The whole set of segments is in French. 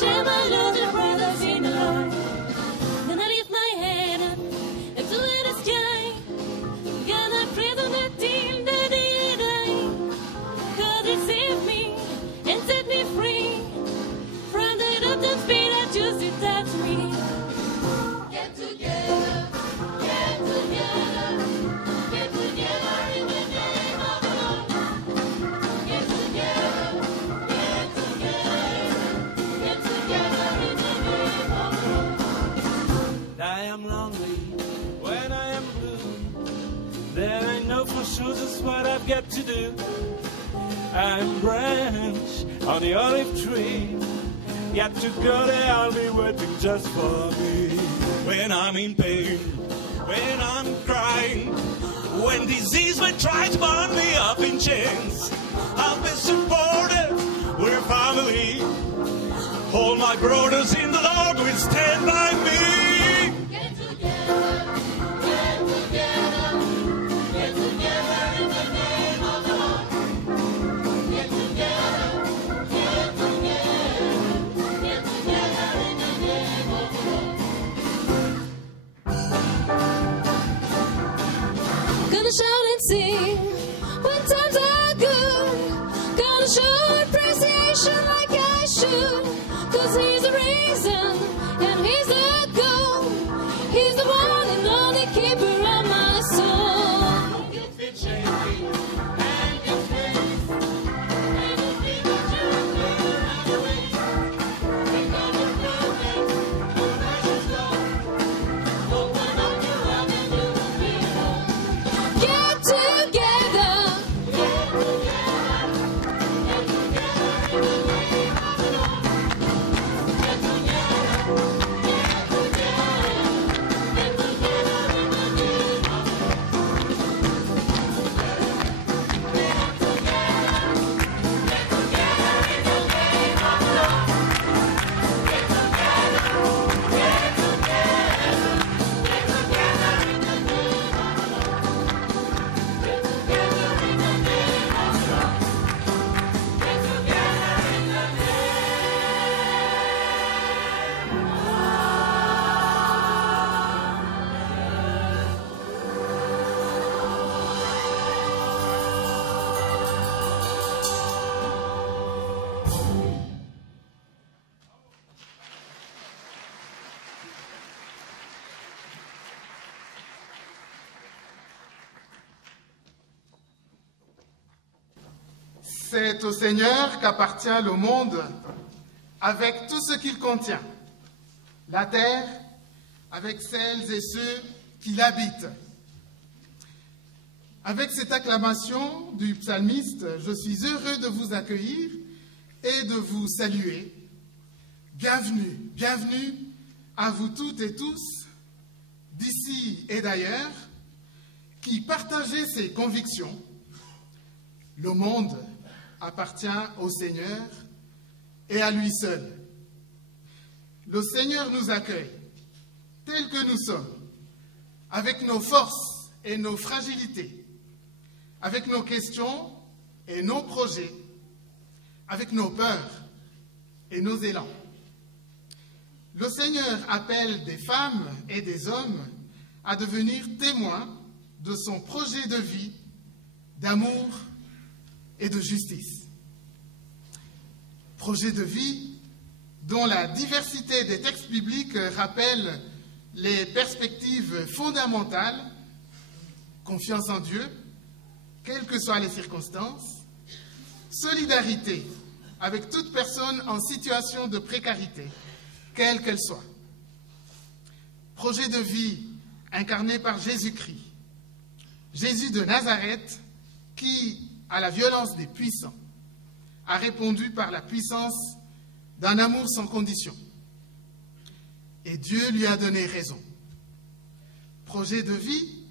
share my little brothers in the Lord. Then I lift my head up and to the sky. God, I praise on that till the day I die. 'Cause He saved me and set me free from the doctor's spirit that used to touch me. Get together, get together, get together in the name of the Lord. Get together, get together, get together in the name of the Lord. I am lonely when I am blue. Then I know for sure just what I've got to do. I'm branch on the olive tree. Got to go there, I'll be waiting just for me. When I'm in pain, when I'm crying, when disease may try to bind me up in chains, I'll be supported, we're family. All my brothers in the Lord will stand by me. Get together, get together, get together in the name of the Lord. Get together, get together, get together in the name of the Lord. Gonna shout and sing when times are good. Gonna show appreciation like I should. 'Cause He's the reason and He's the goal. He's the one and only keeper of my soul. You fit shady and your face. He will be the champion of the race. Take on your problem, your precious Lord. Open up your heart and you will be whole. Get together, get together, get together in the name of the Lord. Get together, get together, get together in the name of the Lord. Get together, get together in the name of the Lord. Get together, get together, get together in the name of the Lord. Get together in the name of the Lord. Get together in the C'est au Seigneur qu'appartient le monde avec tout ce qu'il contient, la terre avec celles et ceux qui l'habitent. Avec cette acclamation du psalmiste, je suis heureux de vous accueillir et de vous saluer. Bienvenue, bienvenue à vous toutes et tous, d'ici et d'ailleurs, qui partagez ces convictions. Le monde appartient au Seigneur et à lui seul. Le Seigneur nous accueille tels que nous sommes, avec nos forces et nos fragilités, avec nos questions et nos projets, avec nos peurs et nos élans. Le Seigneur appelle des femmes et des hommes à devenir témoins de son projet de vie, d'amour et de justice. Projet de vie dont la diversité des textes bibliques rappelle les perspectives fondamentales, confiance en Dieu, quelles que soient les circonstances, solidarité avec toute personne en situation de précarité, quelle qu'elle soit. Projet de vie incarné par Jésus-Christ, Jésus de Nazareth, qui, à la violence des puissants, a répondu par la puissance d'un amour sans condition. Et Dieu lui a donné raison. Projet de vie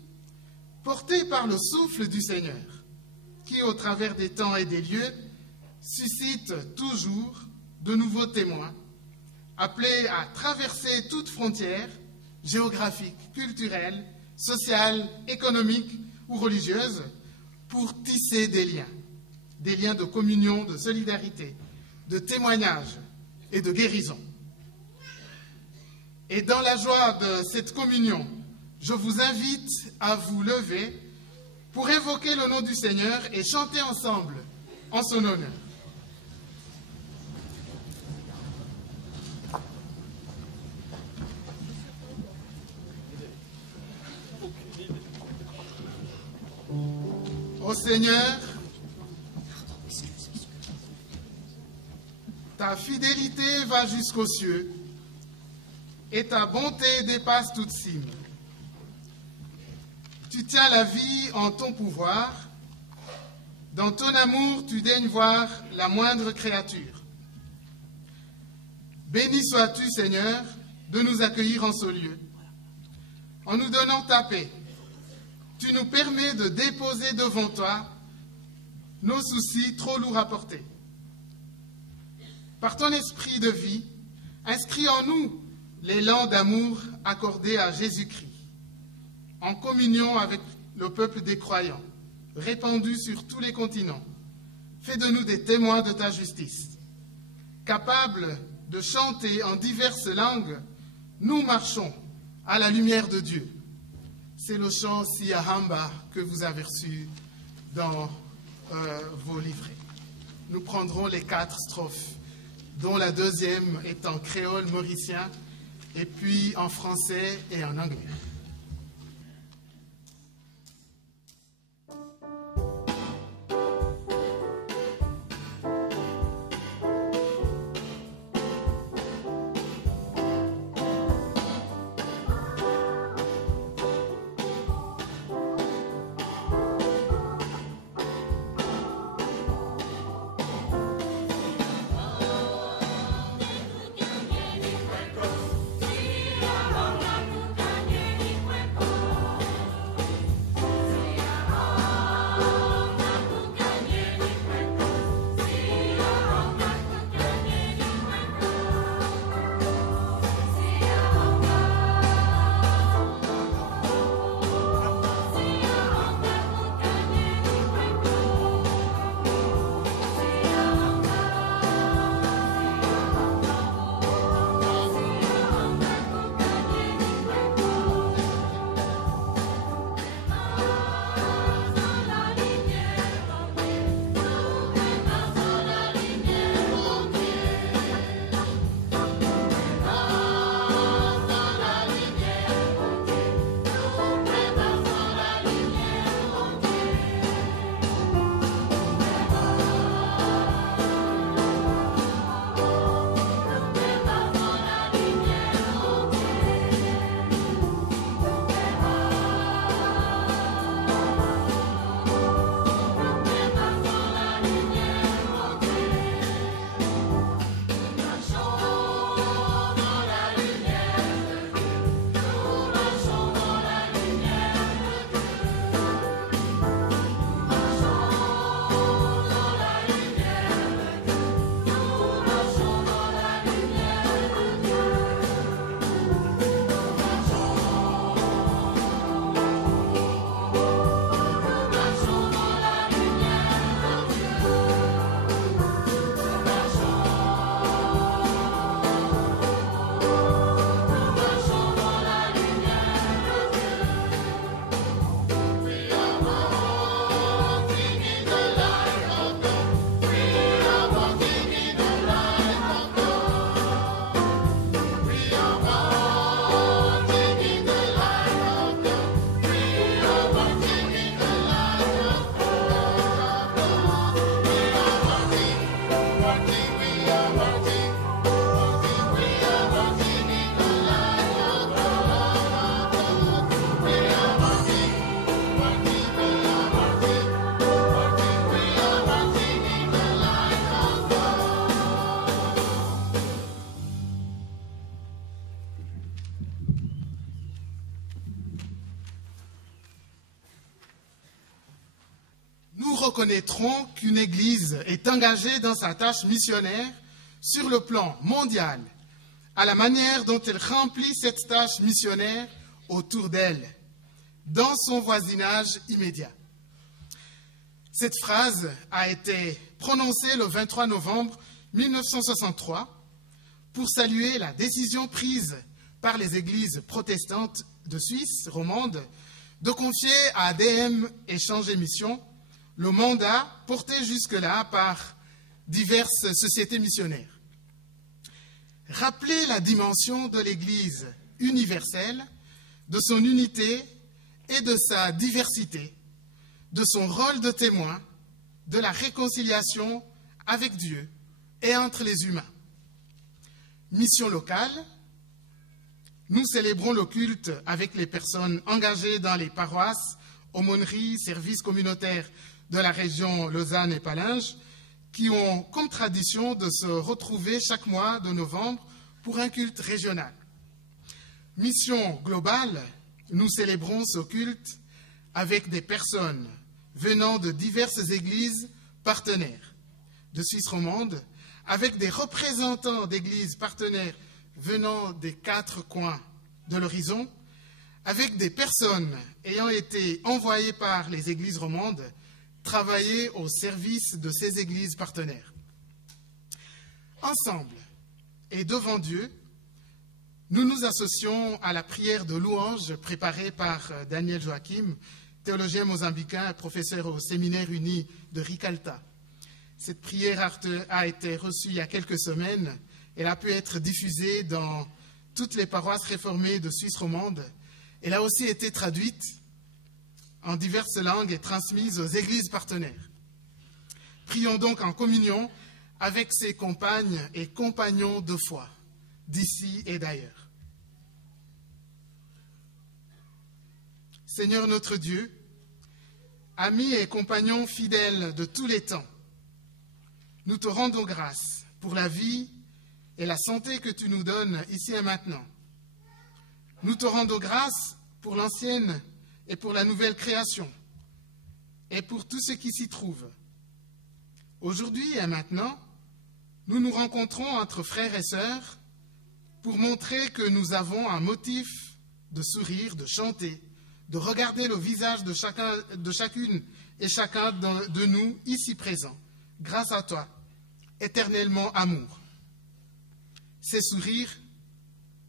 porté par le souffle du Seigneur, qui, au travers des temps et des lieux, suscite toujours de nouveaux témoins, appelés à traverser toute frontière géographique, culturelle, sociale, économique ou religieuse, pour tisser des liens de communion, de solidarité, de témoignage et de guérison. Et dans la joie de cette communion, je vous invite à vous lever pour évoquer le nom du Seigneur et chanter ensemble en son honneur. Ô Seigneur, ta fidélité va jusqu'aux cieux et ta bonté dépasse toute cime. Tu tiens la vie en ton pouvoir. Dans ton amour, tu daignes voir la moindre créature. Béni sois-tu, Seigneur, de nous accueillir en ce lieu. En nous donnant ta paix, tu nous permets de déposer devant toi nos soucis trop lourds à porter. Par ton esprit de vie, inscris en nous l'élan d'amour accordé à Jésus-Christ, en communion avec le peuple des croyants, répandu sur tous les continents. Fais de nous des témoins de ta justice. Capables de chanter en diverses langues, nous marchons à la lumière de Dieu. C'est le chant Siyahamba que vous avez reçu dans vos livrets. Nous prendrons les 4 strophes, dont la deuxième est en créole mauricien, et puis en français et en anglais. Reconnaîtrons qu'une Église est engagée dans sa tâche missionnaire sur le plan mondial, à la manière dont elle remplit cette tâche missionnaire autour d'elle, dans son voisinage immédiat. Cette phrase a été prononcée le 23 novembre 1963 pour saluer la décision prise par les églises protestantes de Suisse romande de confier à ADM Échange et Mission le mandat porté jusque-là par diverses sociétés missionnaires. Rappeler la dimension de l'Église universelle, de son unité et de sa diversité, de son rôle de témoin, de la réconciliation avec Dieu et entre les humains. Mission locale, nous célébrons le culte avec les personnes engagées dans les paroisses, aumôneries, services communautaires de la région Lausanne et Palinges, qui ont comme tradition de se retrouver chaque mois de novembre pour un culte régional. Mission globale, nous célébrons ce culte avec des personnes venant de diverses églises partenaires de Suisse romande, avec des représentants d'églises partenaires venant des 4 coins de l'horizon, avec des personnes ayant été envoyées par les églises romandes travailler au service de ces églises partenaires. Ensemble et devant Dieu, nous nous associons à la prière de louange préparée par Daniel Joachim, théologien mozambicain et professeur au séminaire uni de Ricalta. Cette prière a été reçue il y a quelques semaines. Elle a pu être diffusée dans toutes les paroisses réformées de Suisse romande. Elle a aussi été traduite en diverses langues et transmise aux églises partenaires. Prions donc en communion avec ses compagnes et compagnons de foi, d'ici et d'ailleurs. Seigneur notre Dieu, amis et compagnons fidèles de tous les temps, nous te rendons grâce pour la vie et la santé que tu nous donnes ici et maintenant. Nous te rendons grâce pour l'ancienne et pour la nouvelle création et pour tout ce qui s'y trouve. Aujourd'hui et maintenant, nous nous rencontrons entre frères et sœurs pour montrer que nous avons un motif de sourire, de chanter, de regarder le visage de chacune et chacun de nous ici présents, grâce à toi, éternellement amour. Ces sourires,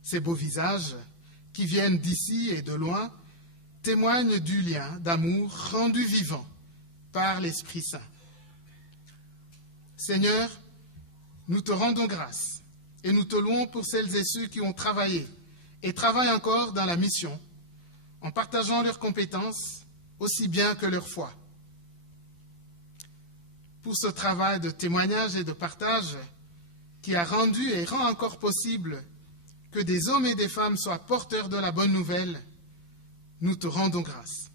ces beaux visages qui viennent d'ici et de loin témoignent du lien d'amour rendu vivant par l'Esprit Saint. Seigneur, nous te rendons grâce et nous te louons pour celles et ceux qui ont travaillé et travaillent encore dans la mission, en partageant leurs compétences aussi bien que leur foi. Pour ce travail de témoignage et de partage qui a rendu et rend encore possible que des hommes et des femmes soient porteurs de la bonne nouvelle, nous te rendons grâce.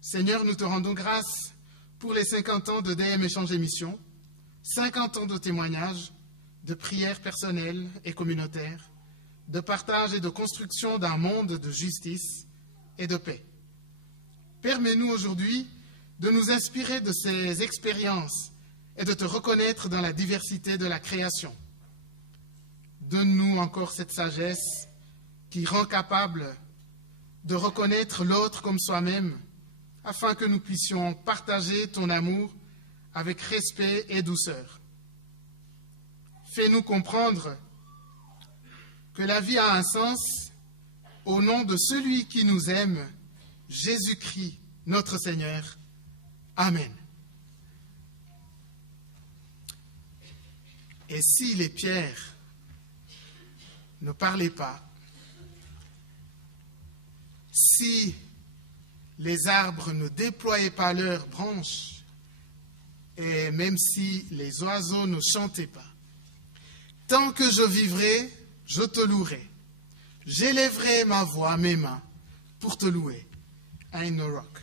Seigneur, nous te rendons grâce pour les 50 ans de DM Échange et Mission, 50 ans de témoignages, de prières personnelles et communautaires, de partage et de construction d'un monde de justice et de paix. Permets-nous aujourd'hui de nous inspirer de ces expériences et de te reconnaître dans la diversité de la création. Donne-nous encore cette sagesse qui rend capable de reconnaître l'autre comme soi-même, afin que nous puissions partager ton amour avec respect et douceur. Fais-nous comprendre que la vie a un sens au nom de celui qui nous aime, Jésus-Christ, notre Seigneur. Amen. Et si les pierres ne parlaient pas, si les arbres ne déployaient pas leurs branches, et même si les oiseaux ne chantaient pas, tant que je vivrai, je te louerai. J'élèverai ma voix, mes mains, pour te louer. Ain't no rock.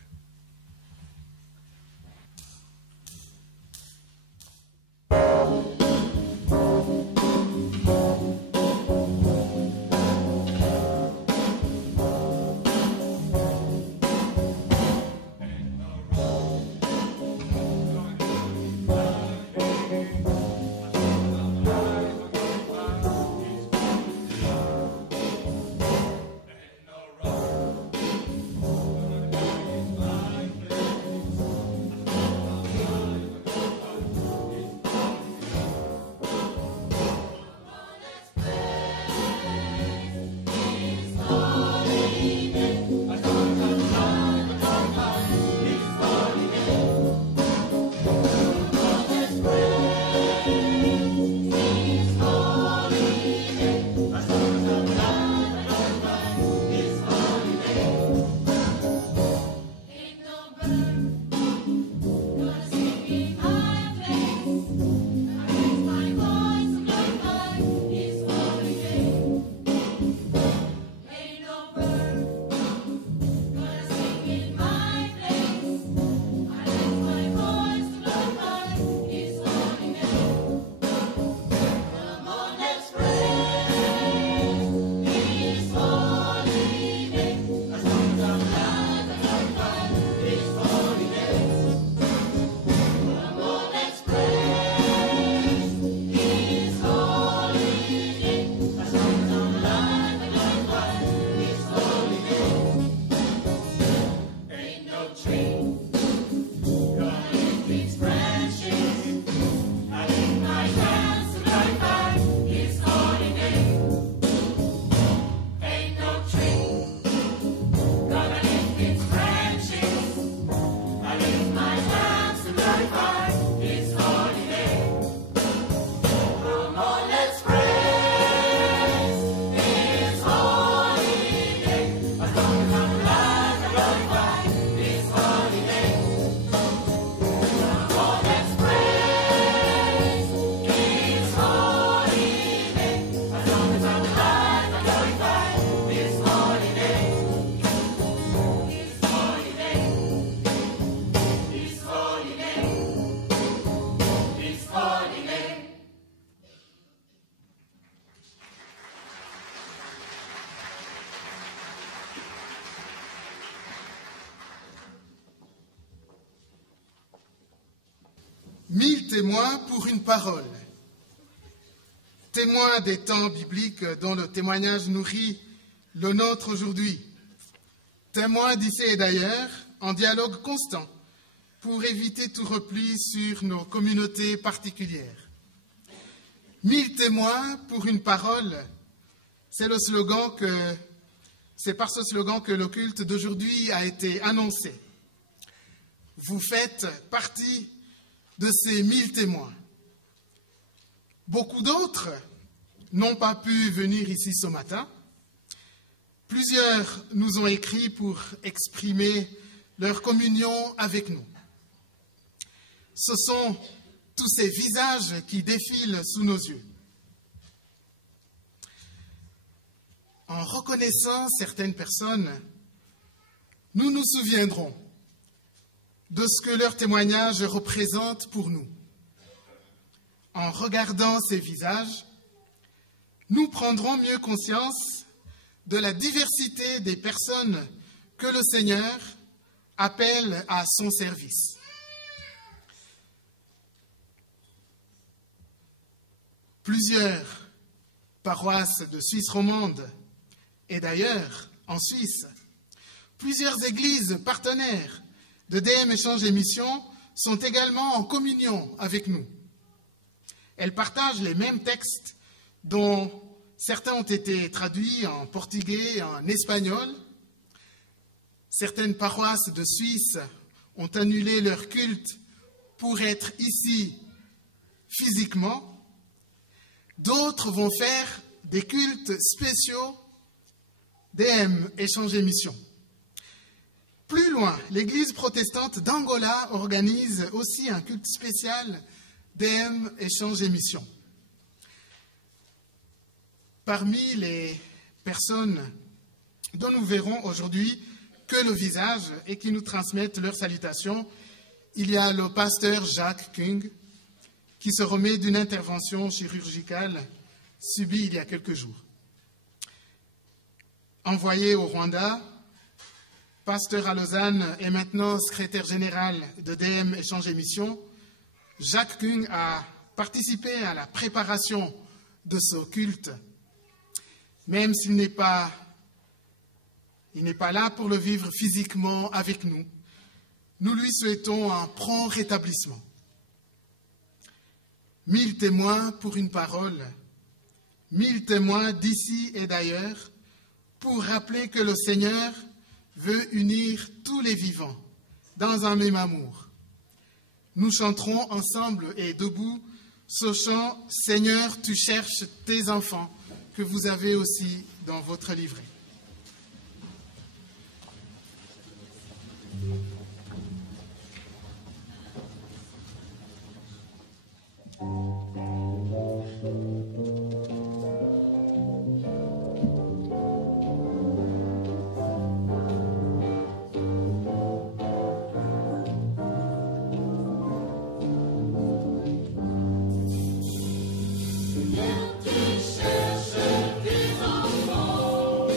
1000 témoins pour une parole. Témoins des temps bibliques dont le témoignage nourrit le nôtre aujourd'hui. Témoins d'ici et d'ailleurs, en dialogue constant, pour éviter tout repli sur nos communautés particulières. 1000 témoins pour une parole, c'est par ce slogan que le culte d'aujourd'hui a été annoncé. Vous faites partie de ces 1000 témoins. Beaucoup d'autres n'ont pas pu venir ici ce matin. Plusieurs nous ont écrit pour exprimer leur communion avec nous. Ce sont tous ces visages qui défilent sous nos yeux. En reconnaissant certaines personnes, nous nous souviendrons de ce que leur témoignage représente pour nous. En regardant ces visages, nous prendrons mieux conscience de la diversité des personnes que le Seigneur appelle à son service. Plusieurs paroisses de Suisse romande et d'ailleurs en Suisse, plusieurs églises partenaires de DM Échange et Mission sont également en communion avec nous. Elles partagent les mêmes textes dont certains ont été traduits en portugais et en espagnol. Certaines paroisses de Suisse ont annulé leur culte pour être ici physiquement. D'autres vont faire des cultes spéciaux DM Échange et Mission. Plus loin, l'Église protestante d'Angola organise aussi un culte spécial DM Échange et Mission. Parmi les personnes dont nous verrons aujourd'hui que le visage et qui nous transmettent leurs salutations, il y a le pasteur Jacques Kung qui se remet d'une intervention chirurgicale subie il y a quelques jours. Envoyé au Rwanda, pasteur à Lausanne et maintenant secrétaire général de DM Échange et Mission, Jacques Kung a participé à la préparation de ce culte. Même s'il n'est pas là pour le vivre physiquement avec nous, nous lui souhaitons un prompt rétablissement. 1000 témoins pour une parole, 1000 témoins d'ici et d'ailleurs, pour rappeler que le Seigneur veut unir tous les vivants dans un même amour. Nous chanterons ensemble et debout ce chant « Seigneur, tu cherches tes enfants » que vous avez aussi dans votre livret. Tu cherches tes enfants.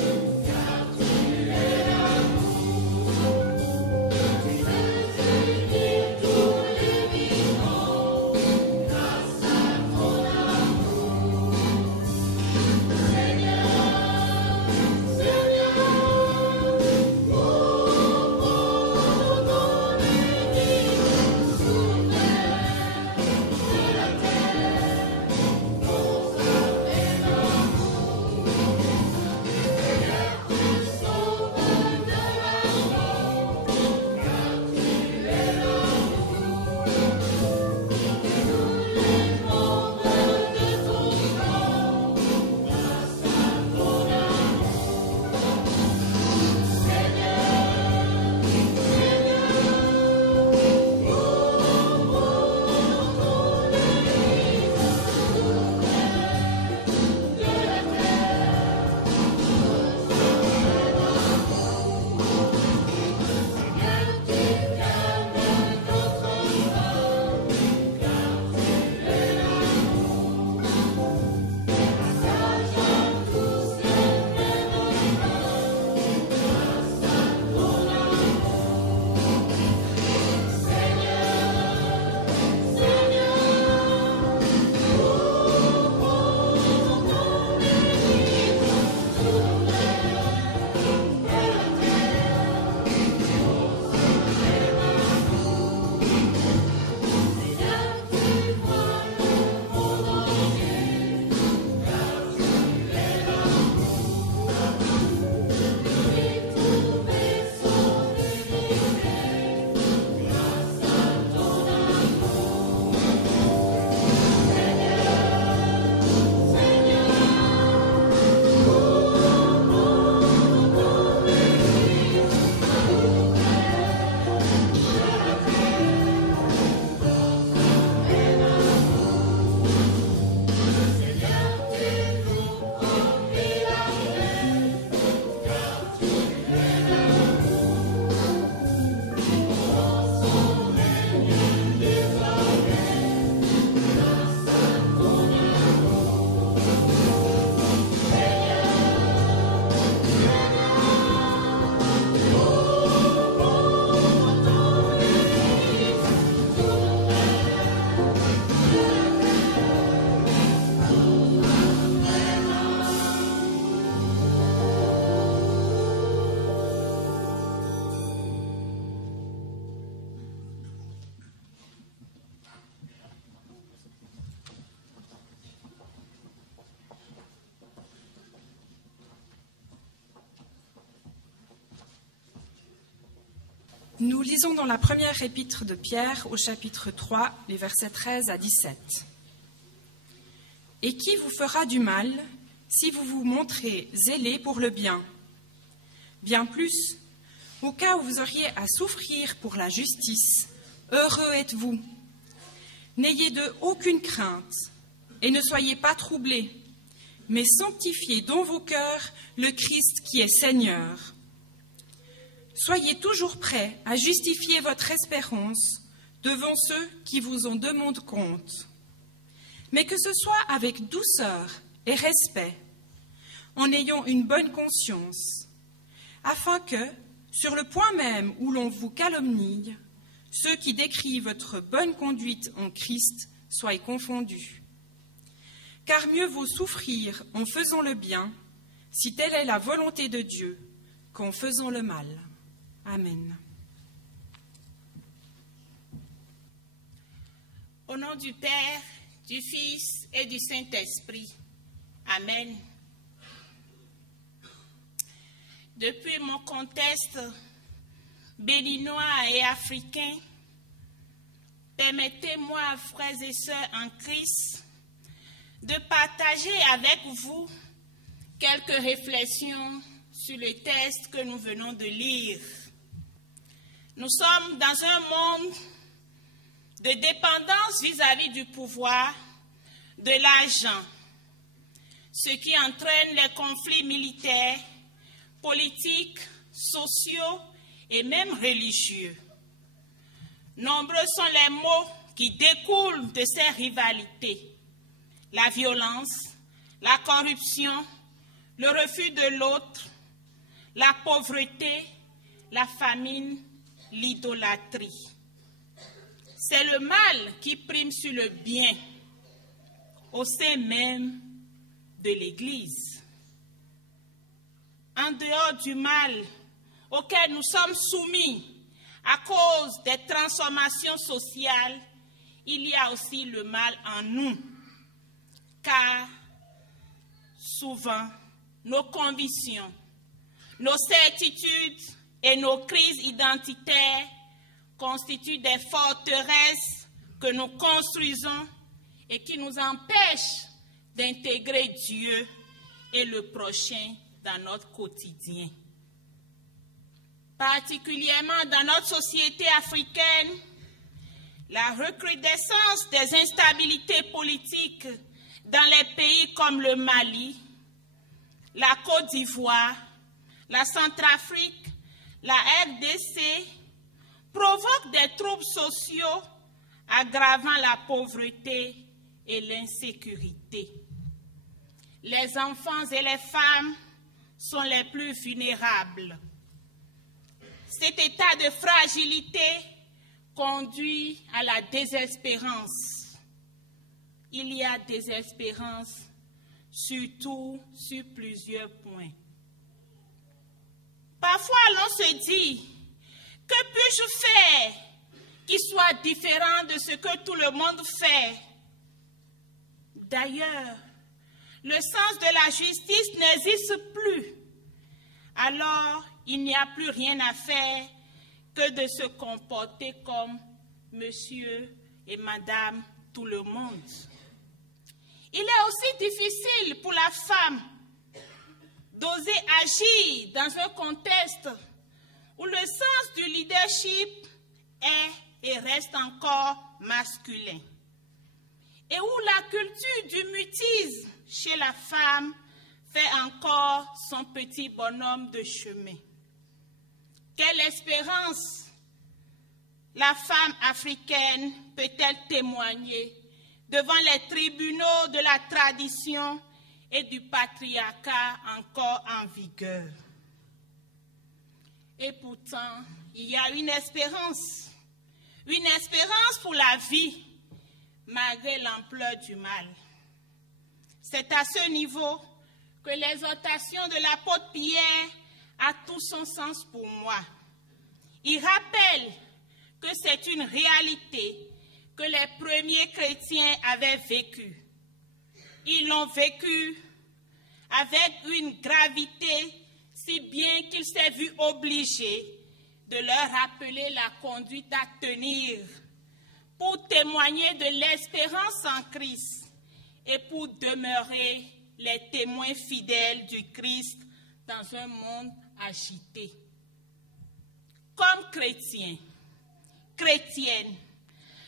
Nous lisons dans la première épître de Pierre, au chapitre 3, les versets 13 à 17. « Et qui vous fera du mal si vous vous montrez zélés pour le bien ? Bien plus, au cas où vous auriez à souffrir pour la justice, heureux êtes-vous. N'ayez de aucune crainte et ne soyez pas troublés, mais sanctifiez dans vos cœurs le Christ qui est Seigneur. Soyez toujours prêts à justifier votre espérance devant ceux qui vous en demandent compte, mais que ce soit avec douceur et respect, en ayant une bonne conscience, afin que, sur le point même où l'on vous calomnie, ceux qui décrivent votre bonne conduite en Christ soient confondus. Car mieux vaut souffrir en faisant le bien, si telle est la volonté de Dieu, qu'en faisant le mal. Amen. Au nom du Père, du Fils et du Saint-Esprit. Amen. Depuis mon contexte béninois et africain, permettez-moi, frères et sœurs en Christ, de partager avec vous quelques réflexions sur le texte que nous venons de lire. Nous sommes dans un monde de dépendance vis-à-vis du pouvoir, de l'argent, ce qui entraîne les conflits militaires, politiques, sociaux et même religieux. Nombreux sont les maux qui découlent de ces rivalités. La violence, la corruption, le refus de l'autre, la pauvreté, la famine, l'idolâtrie. C'est le mal qui prime sur le bien au sein même de l'Église. En dehors du mal auquel nous sommes soumis à cause des transformations sociales, il y a aussi le mal en nous, car souvent nos convictions, nos certitudes et nos crises identitaires constituent des forteresses que nous construisons et qui nous empêchent d'intégrer Dieu et le prochain dans notre quotidien. Particulièrement dans notre société africaine, la recrudescence des instabilités politiques dans les pays comme le Mali, la Côte d'Ivoire, la Centrafrique, la RDC provoque des troubles sociaux aggravant la pauvreté et l'insécurité. Les enfants et les femmes sont les plus vulnérables. Cet état de fragilité conduit à la désespérance. Il y a désespérance surtout sur plusieurs points. Parfois, l'on se dit, que puis-je faire qui soit différent de ce que tout le monde fait? D'ailleurs, le sens de la justice n'existe plus. Alors, il n'y a plus rien à faire que de se comporter comme monsieur et madame tout le monde. Il est aussi difficile pour la femme d'oser agir dans un contexte où le sens du leadership est et reste encore masculin, et où la culture du mutisme chez la femme fait encore son petit bonhomme de chemin. Quelle espérance la femme africaine peut-elle témoigner devant les tribunaux de la tradition et du patriarcat encore en vigueur? Et pourtant, il y a une espérance pour la vie, malgré l'ampleur du mal. C'est à ce niveau que l'exhortation de l'apôtre Pierre a tout son sens pour moi. Il rappelle que c'est une réalité que les premiers chrétiens avaient vécue. Ils l'ont vécue avec une gravité si bien qu'il s'est vu obligé de leur rappeler la conduite à tenir pour témoigner de l'espérance en Christ et pour demeurer les témoins fidèles du Christ dans un monde agité. Comme chrétiens, chrétiennes,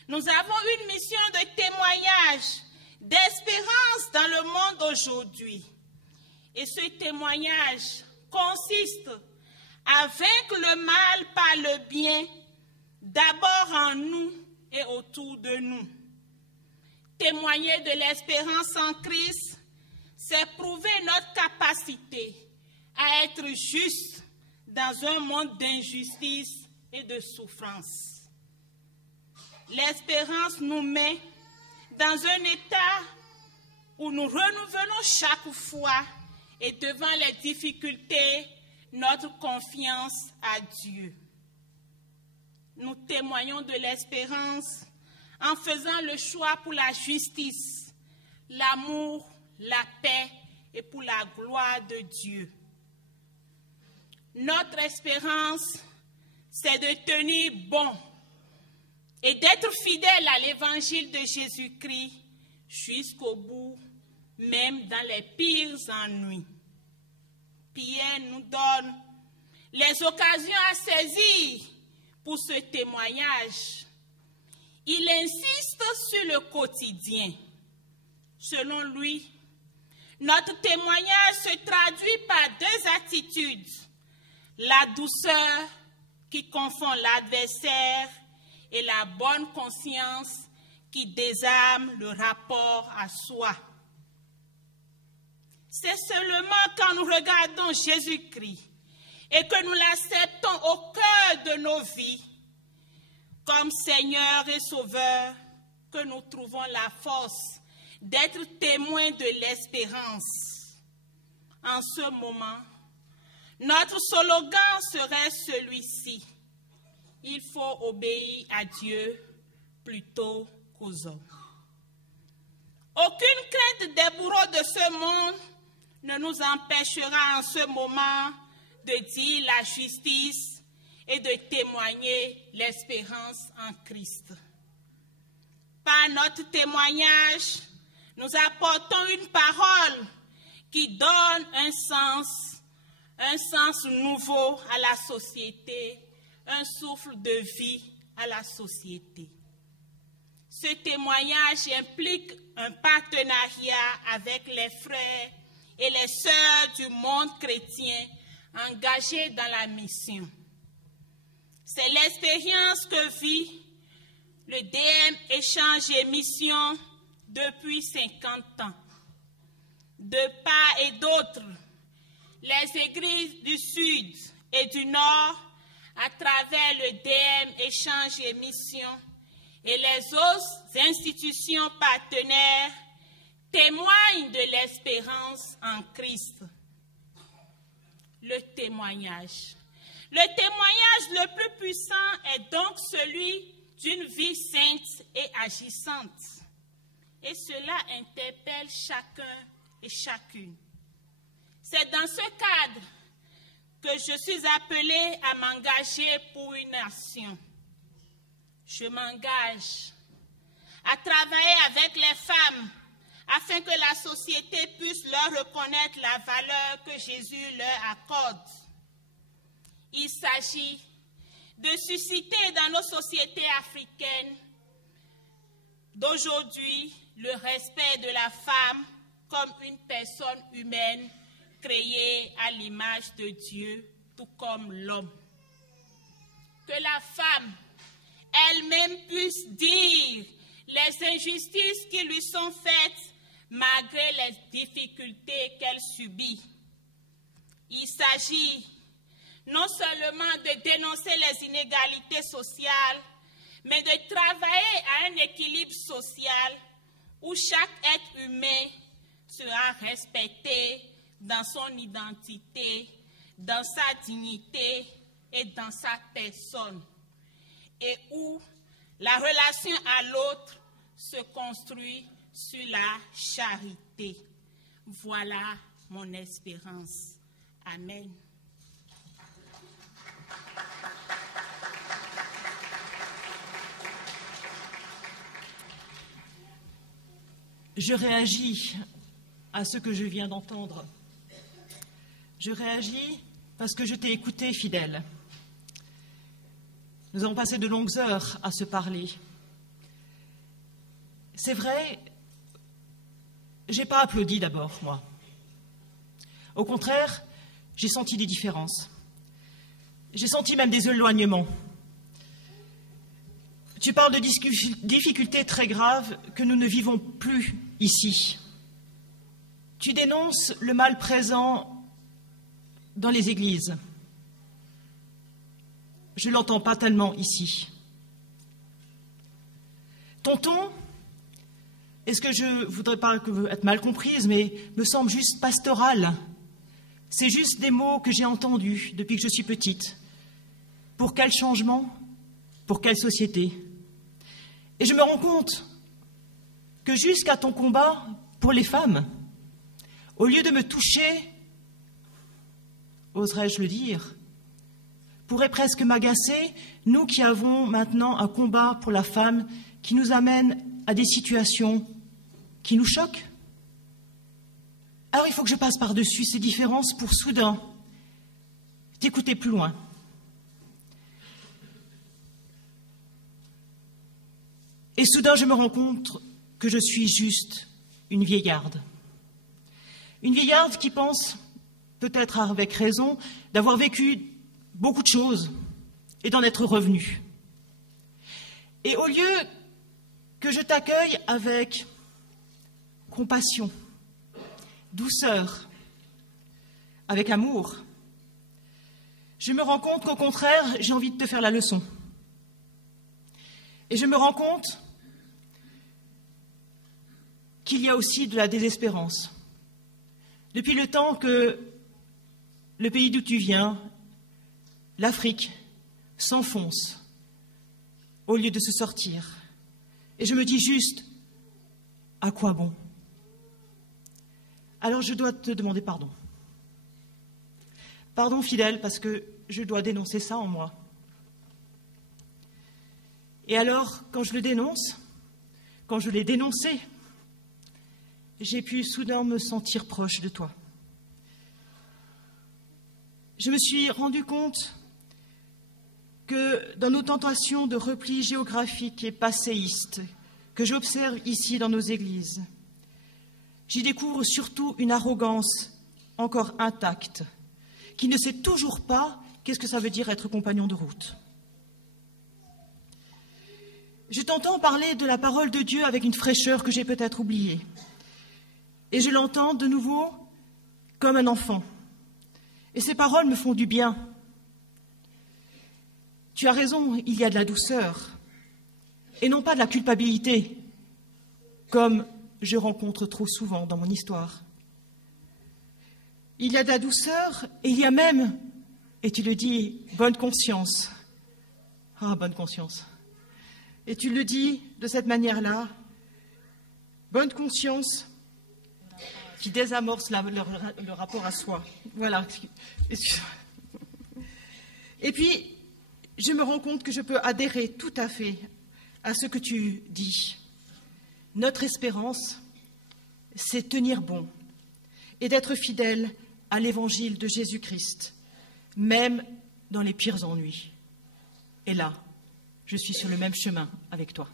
nous avons une mission de témoignage, d'espérance dans le monde aujourd'hui. Et ce témoignage consiste à vaincre le mal par le bien, d'abord en nous et autour de nous. Témoigner de l'espérance en Christ, c'est prouver notre capacité à être juste dans un monde d'injustice et de souffrance. L'espérance nous met dans un état où nous renouvelons chaque fois et devant les difficultés, notre confiance à Dieu. Nous témoignons de l'espérance en faisant le choix pour la justice, l'amour, la paix et pour la gloire de Dieu. Notre espérance, c'est de tenir bon et d'être fidèle à l'évangile de Jésus-Christ jusqu'au bout, même dans les pires ennuis. Pierre nous donne les occasions à saisir pour ce témoignage. Il insiste sur le quotidien. Selon lui, notre témoignage se traduit par deux attitudes. La douceur qui confond l'adversaire et la bonne conscience qui désarme le rapport à soi. C'est seulement quand nous regardons Jésus-Christ et que nous l'acceptons au cœur de nos vies comme Seigneur et Sauveur que nous trouvons la force d'être témoins de l'espérance. En ce moment, notre slogan serait celui-ci: il faut obéir à Dieu plutôt qu'aux hommes. Aucune crainte des bourreaux de ce monde ne nous empêchera en ce moment de dire la justice et de témoigner l'espérance en Christ. Par notre témoignage, nous apportons une parole qui donne un sens nouveau à la société, un souffle de vie à la société. Ce témoignage implique un partenariat avec les frères et les sœurs du monde chrétien engagés dans la mission. C'est l'expérience que vit le DM Échange et Mission depuis 50 ans. De part et d'autre, les églises du Sud et du Nord, à travers le DM Échange et Mission, et les autres institutions partenaires, témoignent de l'espérance en Christ. Le témoignage. Le témoignage le plus puissant est donc celui d'une vie sainte et agissante. Et cela interpelle chacun et chacune. C'est dans ce cadre que je suis appelée à m'engager pour une nation. Je m'engage à travailler avec les femmes afin que la société puisse leur reconnaître la valeur que Jésus leur accorde. Il s'agit de susciter dans nos sociétés africaines d'aujourd'hui le respect de la femme comme une personne humaine créée à l'image de Dieu, tout comme l'homme. Que la femme elle-même puisse dire les injustices qui lui sont faites malgré les difficultés qu'elle subit. Il s'agit non seulement de dénoncer les inégalités sociales, mais de travailler à un équilibre social où chaque être humain sera respecté dans son identité, dans sa dignité et dans sa personne, et où la relation à l'autre se construit sur la charité. Voilà mon espérance. Amen. Je réagis à ce que je viens d'entendre. Je réagis parce que je t'ai écouté, fidèle. Nous avons passé de longues heures à se parler. C'est vrai, je n'ai pas applaudi d'abord, moi. Au contraire, j'ai senti des différences. J'ai senti même des éloignements. Tu parles de difficultés très graves que nous ne vivons plus ici. Tu dénonces le mal présent dans les églises. Je ne l'entends pas tellement ici. Ton ton, est-ce que je ne voudrais pas être mal comprise, mais me semble juste pastoral. C'est juste des mots que j'ai entendus depuis que je suis petite. Pour quel changement? Pour quelle société? Et je me rends compte que jusqu'à ton combat pour les femmes, au lieu de me toucher, oserais-je le dire, pourrait presque m'agacer, nous qui avons maintenant un combat pour la femme qui nous amène à des situations qui nous choquent. Alors il faut que je passe par-dessus ces différences pour soudain t'écouter plus loin. Et soudain, je me rends compte que je suis juste une vieillarde. Une vieillarde qui pense, peut-être avec raison, d'avoir vécu beaucoup de choses et d'en être revenue. Et au lieu que je t'accueille avec compassion, douceur, avec amour, je me rends compte qu'au contraire, j'ai envie de te faire la leçon. Et je me rends compte qu'il y a aussi de la désespérance. Depuis le temps que le pays d'où tu viens, l'Afrique, s'enfonce au lieu de se sortir. Et je me dis juste, à quoi bon? Alors je dois te demander pardon. Pardon, fidèle, parce que je dois dénoncer ça en moi. Et alors, quand je le dénonce, quand je l'ai dénoncé, j'ai pu soudain me sentir proche de toi. Je me suis rendu compte que dans nos tentations de repli géographique et passéiste que j'observe ici dans nos églises, j'y découvre surtout une arrogance encore intacte, qui ne sait toujours pas qu'est-ce que ça veut dire être compagnon de route. Je t'entends parler de la parole de Dieu avec une fraîcheur que j'ai peut-être oubliée. Et je l'entends de nouveau comme un enfant. Et ces paroles me font du bien. Tu as raison, il y a de la douceur, et non pas de la culpabilité, comme je rencontre trop souvent dans mon histoire. Il y a de la douceur, et il y a même, et tu le dis, bonne conscience. Ah, bonne conscience. Et tu le dis de cette manière-là, bonne conscience qui désamorce le rapport à soi. Voilà. Et puis, je me rends compte que je peux adhérer tout à fait à ce que tu dis. Notre espérance, c'est tenir bon et d'être fidèle à l'évangile de Jésus-Christ, même dans les pires ennuis. Et là, je suis sur le même chemin avec toi.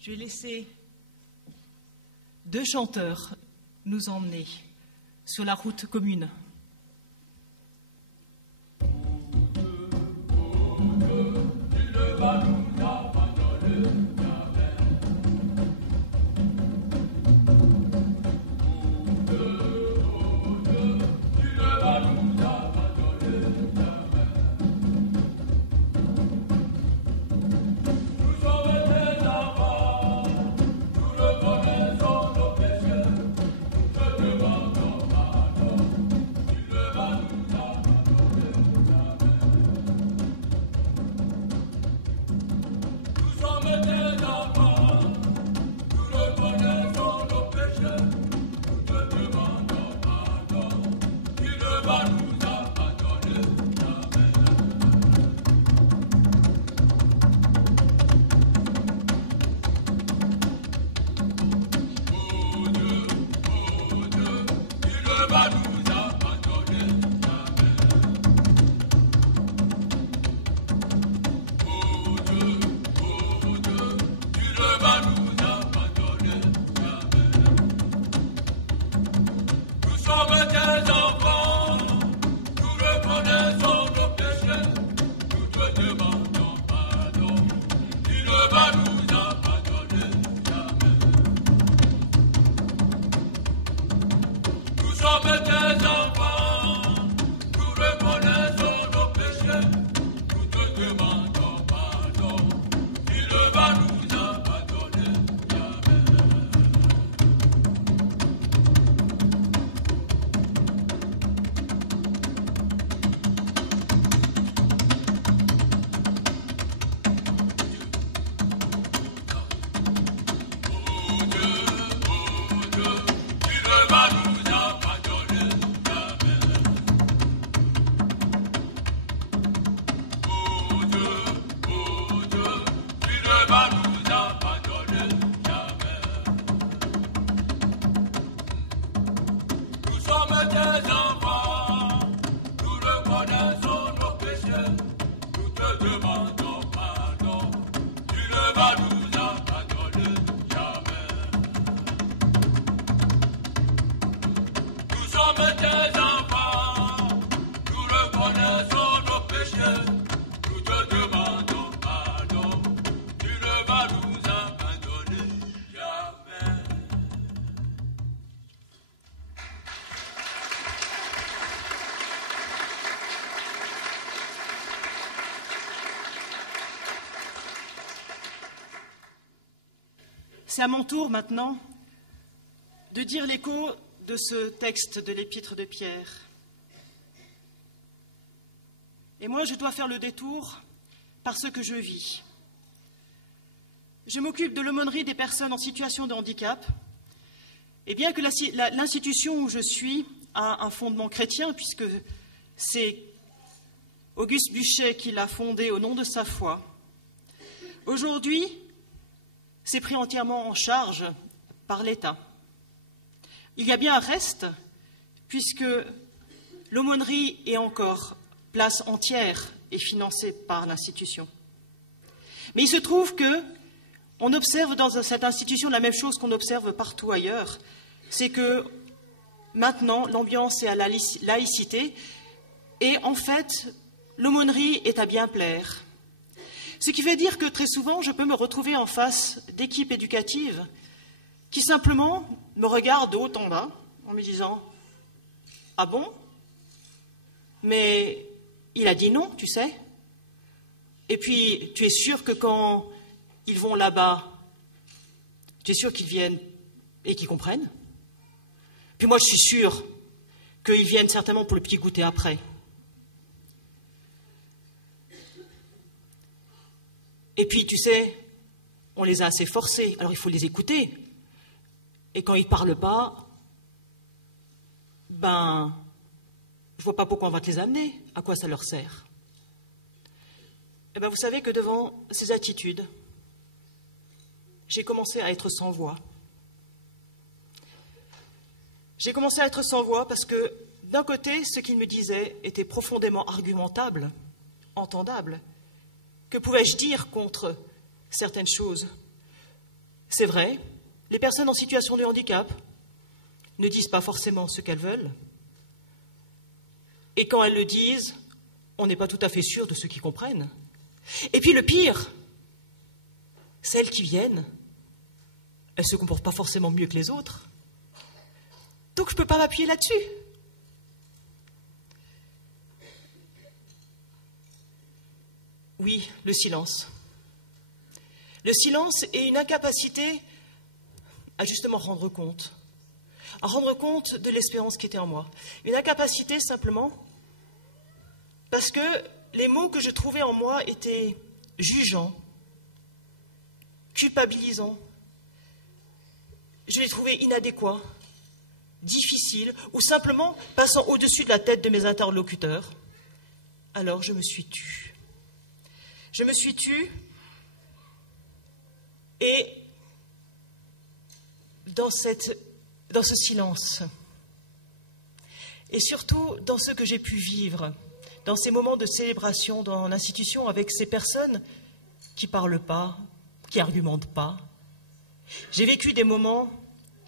Je vais laisser 2 chanteurs nous emmener sur la route commune. c'est à mon tour maintenant de dire l'écho de ce texte de l'Épître de Pierre. Et moi, je dois faire le détour par ce que je vis. Je m'occupe de l'aumônerie des personnes en situation de handicap, et bien que l'institution où je suis a un fondement chrétien, puisque c'est Auguste Buchet qui l'a fondée au nom de sa foi, aujourd'hui, c'est pris entièrement en charge par l'État. Il y a bien un reste, puisque l'aumônerie est encore place entière et financée par l'institution. Mais il se trouve que on observe dans cette institution la même chose qu'on observe partout ailleurs, c'est que maintenant l'ambiance est à la laïcité et en fait l'aumônerie est à bien plaire. Ce qui veut dire que très souvent je peux me retrouver en face d'équipes éducatives qui simplement me regardent de haut en bas en me disant « Ah bon ? Mais il a dit non, tu sais. Et puis, tu es sûr que quand ils vont là-bas, tu es sûr qu'ils viennent et qu'ils comprennent. Puis moi, je suis sûre qu'ils viennent certainement pour le petit goûter après. Et puis, tu sais, on les a assez forcés, alors il faut les écouter. Et quand ils ne parlent pas, ben, je ne vois pas pourquoi on va te les amener, à quoi ça leur sert. Eh bien, vous savez que devant ces attitudes, j'ai commencé à être sans voix. J'ai commencé à être sans voix parce que, d'un côté, ce qu'ils me disaient était profondément argumentable, entendable. Que pouvais-je dire contre certaines choses? C'est vrai, les personnes en situation de handicap ne disent pas forcément ce qu'elles veulent. Et quand elles le disent, on n'est pas tout à fait sûr de ce qu'ils comprennent. Et puis le pire, celles qui viennent, elles ne se comportent pas forcément mieux que les autres. Donc je ne peux pas m'appuyer là-dessus. Oui, le silence. Le silence est une incapacité à justement rendre compte de l'espérance qui était en moi. Une incapacité simplement parce que les mots que je trouvais en moi étaient jugeants, culpabilisants. Je les trouvais inadéquats, difficiles, ou simplement passant au-dessus de la tête de mes interlocuteurs. Alors je me suis tue. Je me suis tue et dans ce silence, et surtout dans ce que j'ai pu vivre, dans ces moments de célébration dans l'institution avec ces personnes qui ne parlent pas, qui n'argumentent pas, j'ai vécu des moments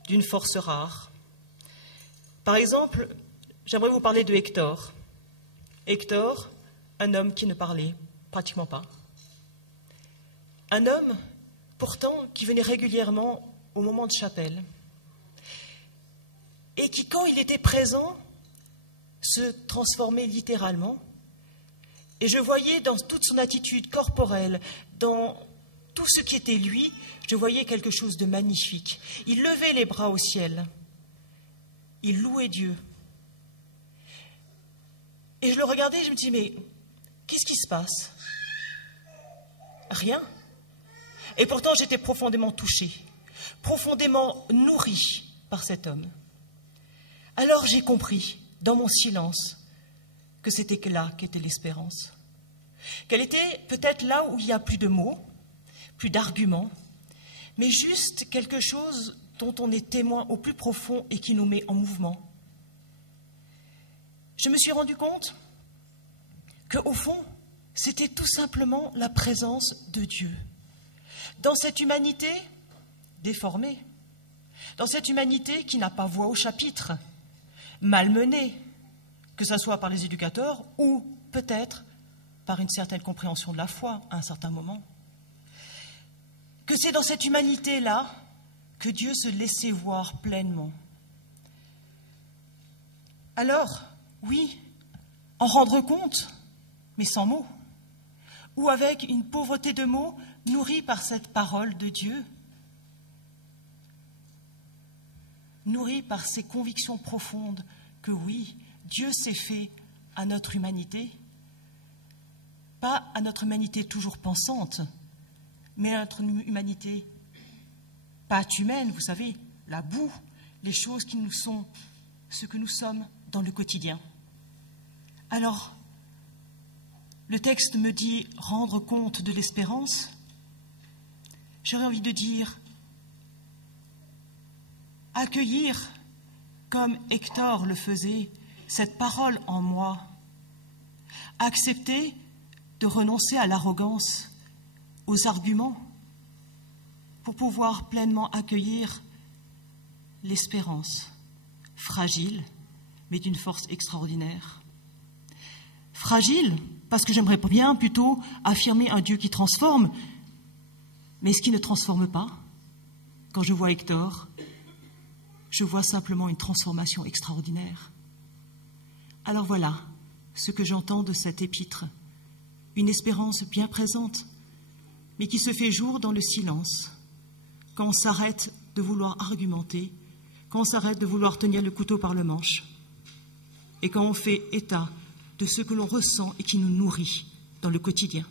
d'une force rare. Par exemple, j'aimerais vous parler de Hector. Hector, un homme qui ne parlait pratiquement pas. Un homme, pourtant, qui venait régulièrement au moment de chapelle et qui, quand il était présent, se transformait littéralement. Et je voyais dans toute son attitude corporelle, dans tout ce qui était lui, je voyais quelque chose de magnifique. Il levait les bras au ciel. Il louait Dieu. Et je le regardais et je me dis, mais qu'est-ce qui se passe? Rien. Et pourtant, j'étais profondément touchée, profondément nourrie par cet homme. Alors j'ai compris, dans mon silence, que c'était là qu'était l'espérance. Qu'elle était peut-être là où il n'y a plus de mots, plus d'arguments, mais juste quelque chose dont on est témoin au plus profond et qui nous met en mouvement. Je me suis rendu compte qu'au fond, c'était tout simplement la présence de Dieu. Dans cette humanité déformée, dans cette humanité qui n'a pas voix au chapitre, malmenée, que ce soit par les éducateurs ou peut-être par une certaine compréhension de la foi à un certain moment. Que c'est dans cette humanité-là que Dieu se laissait voir pleinement. Alors, oui, en rendre compte, mais sans mots, ou avec une pauvreté de mots nourrie par cette parole de Dieu. nourris par ces convictions profondes que oui, Dieu s'est fait à notre humanité, pas à notre humanité toujours pensante, mais à notre humanité pâte humaine, vous savez, la boue, les choses qui nous sont, ce que nous sommes dans le quotidien. Alors, le texte me dit rendre compte de l'espérance. J'aurais envie de dire accueillir, comme Hector le faisait, cette parole en moi. Accepter de renoncer à l'arrogance, aux arguments, pour pouvoir pleinement accueillir l'espérance, fragile, mais d'une force extraordinaire. Fragile, parce que j'aimerais bien plutôt affirmer un Dieu qui transforme, mais ce qui ne transforme pas, quand je vois Hector, je vois simplement une transformation extraordinaire. Alors voilà ce que j'entends de cet épître, une espérance bien présente, mais qui se fait jour dans le silence, quand on s'arrête de vouloir argumenter, quand on s'arrête de vouloir tenir le couteau par le manche, et quand on fait état de ce que l'on ressent et qui nous nourrit dans le quotidien.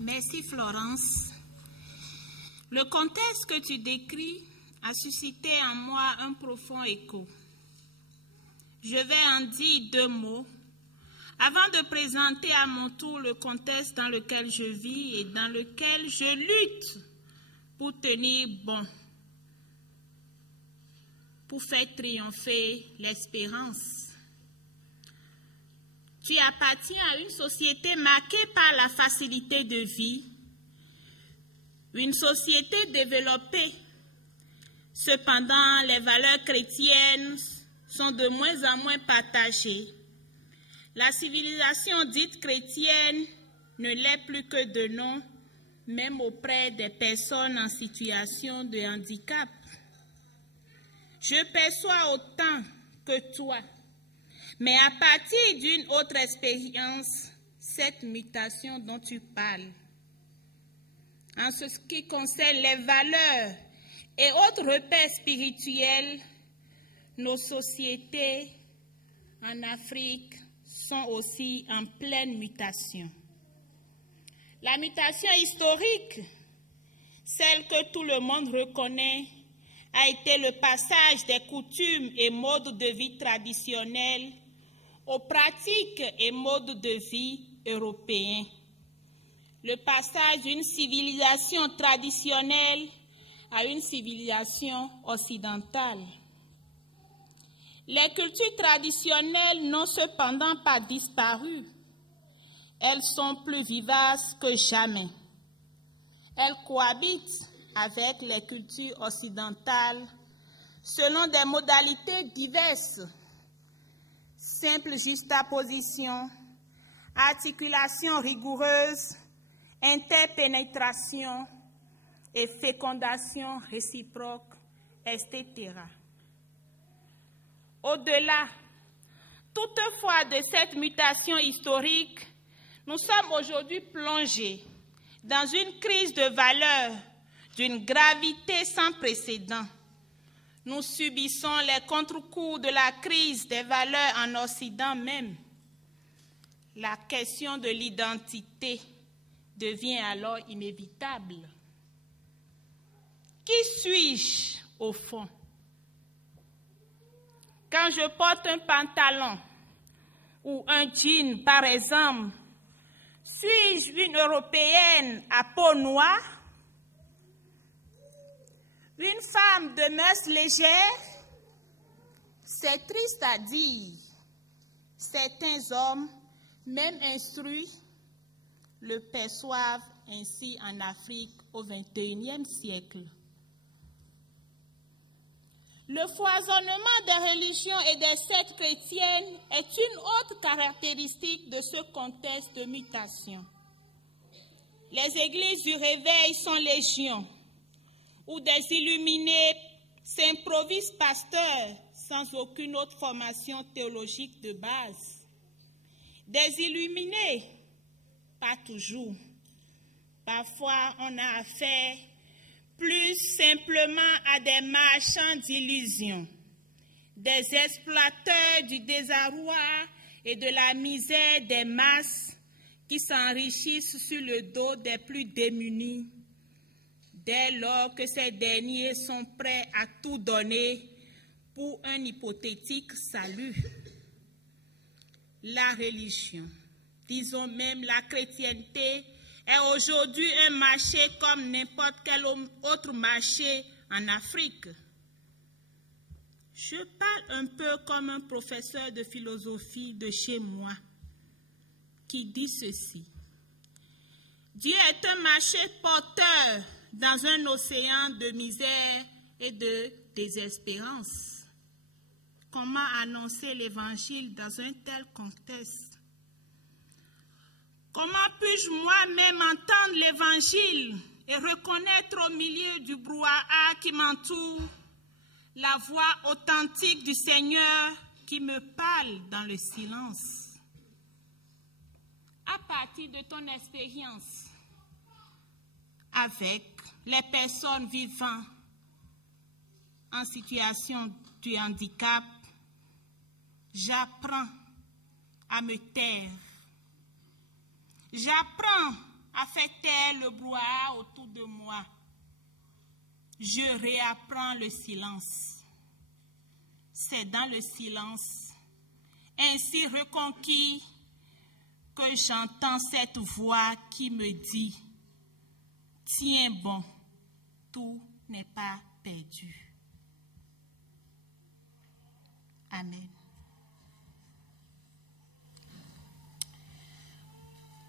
Merci Florence. Le contexte que tu décris a suscité en moi un profond écho. Je vais en dire 2 mots avant de présenter à mon tour le contexte dans lequel je vis et dans lequel je lutte pour tenir bon, pour faire triompher l'espérance. Tu appartiens à une société marquée par la facilité de vie, une société développée. Cependant, les valeurs chrétiennes sont de moins en moins partagées. La civilisation dite chrétienne ne l'est plus que de nom, même auprès des personnes en situation de handicap. Je perçois autant que toi, mais à partir d'une autre expérience, cette mutation dont tu parles. En ce qui concerne les valeurs et autres repères spirituels, nos sociétés en Afrique sont aussi en pleine mutation. La mutation historique, celle que tout le monde reconnaît, a été le passage des coutumes et modes de vie traditionnels aux pratiques et modes de vie européens. Le passage d'une civilisation traditionnelle à une civilisation occidentale. Les cultures traditionnelles n'ont cependant pas disparu. Elles sont plus vivaces que jamais. Elles cohabitent avec les cultures occidentales selon des modalités diverses. Simple juxtaposition, articulation rigoureuse, interpénétration et fécondation réciproque, etc. Au-delà, toutefois, de cette mutation historique, nous sommes aujourd'hui plongés dans une crise de valeurs d'une gravité sans précédent. Nous subissons les contre-coups de la crise des valeurs en Occident même. La question de l'identité devient alors inévitable. Qui suis-je au fond? Quand je porte un pantalon ou un jean, par exemple, suis-je une Européenne à peau noire? Une femme de mœurs légères? C'est triste à dire. Certains hommes, même instruits, le perçoivent ainsi en Afrique au XXIe siècle. Le foisonnement des religions et des sectes chrétiennes est une autre caractéristique de ce contexte de mutation. Les églises du réveil sont légion, où des illuminés s'improvisent pasteurs sans aucune autre formation théologique de base. Des illuminés, pas toujours. Parfois, on a affaire plus simplement à des marchands d'illusions, des exploiteurs du désarroi et de la misère des masses qui s'enrichissent sur le dos des plus démunis, dès lors que ces derniers sont prêts à tout donner pour un hypothétique salut. La religion, disons même la chrétienté, est aujourd'hui un marché comme n'importe quel autre marché en Afrique. Je parle un peu comme un professeur de philosophie de chez moi qui dit ceci. Dieu est un marché porteur dans un océan de misère et de désespérance. Comment annoncer l'évangile dans un tel contexte? Comment puis-je moi-même entendre l'évangile et reconnaître au milieu du brouhaha qui m'entoure la voix authentique du Seigneur qui me parle dans le silence? À partir de ton expérience avec les personnes vivant en situation de handicap, j'apprends à me taire. J'apprends à faire taire le brouhaha autour de moi. Je réapprends le silence. C'est dans le silence, ainsi reconquis, que j'entends cette voix qui me dit « Tiens bon, tout n'est pas perdu. » Amen.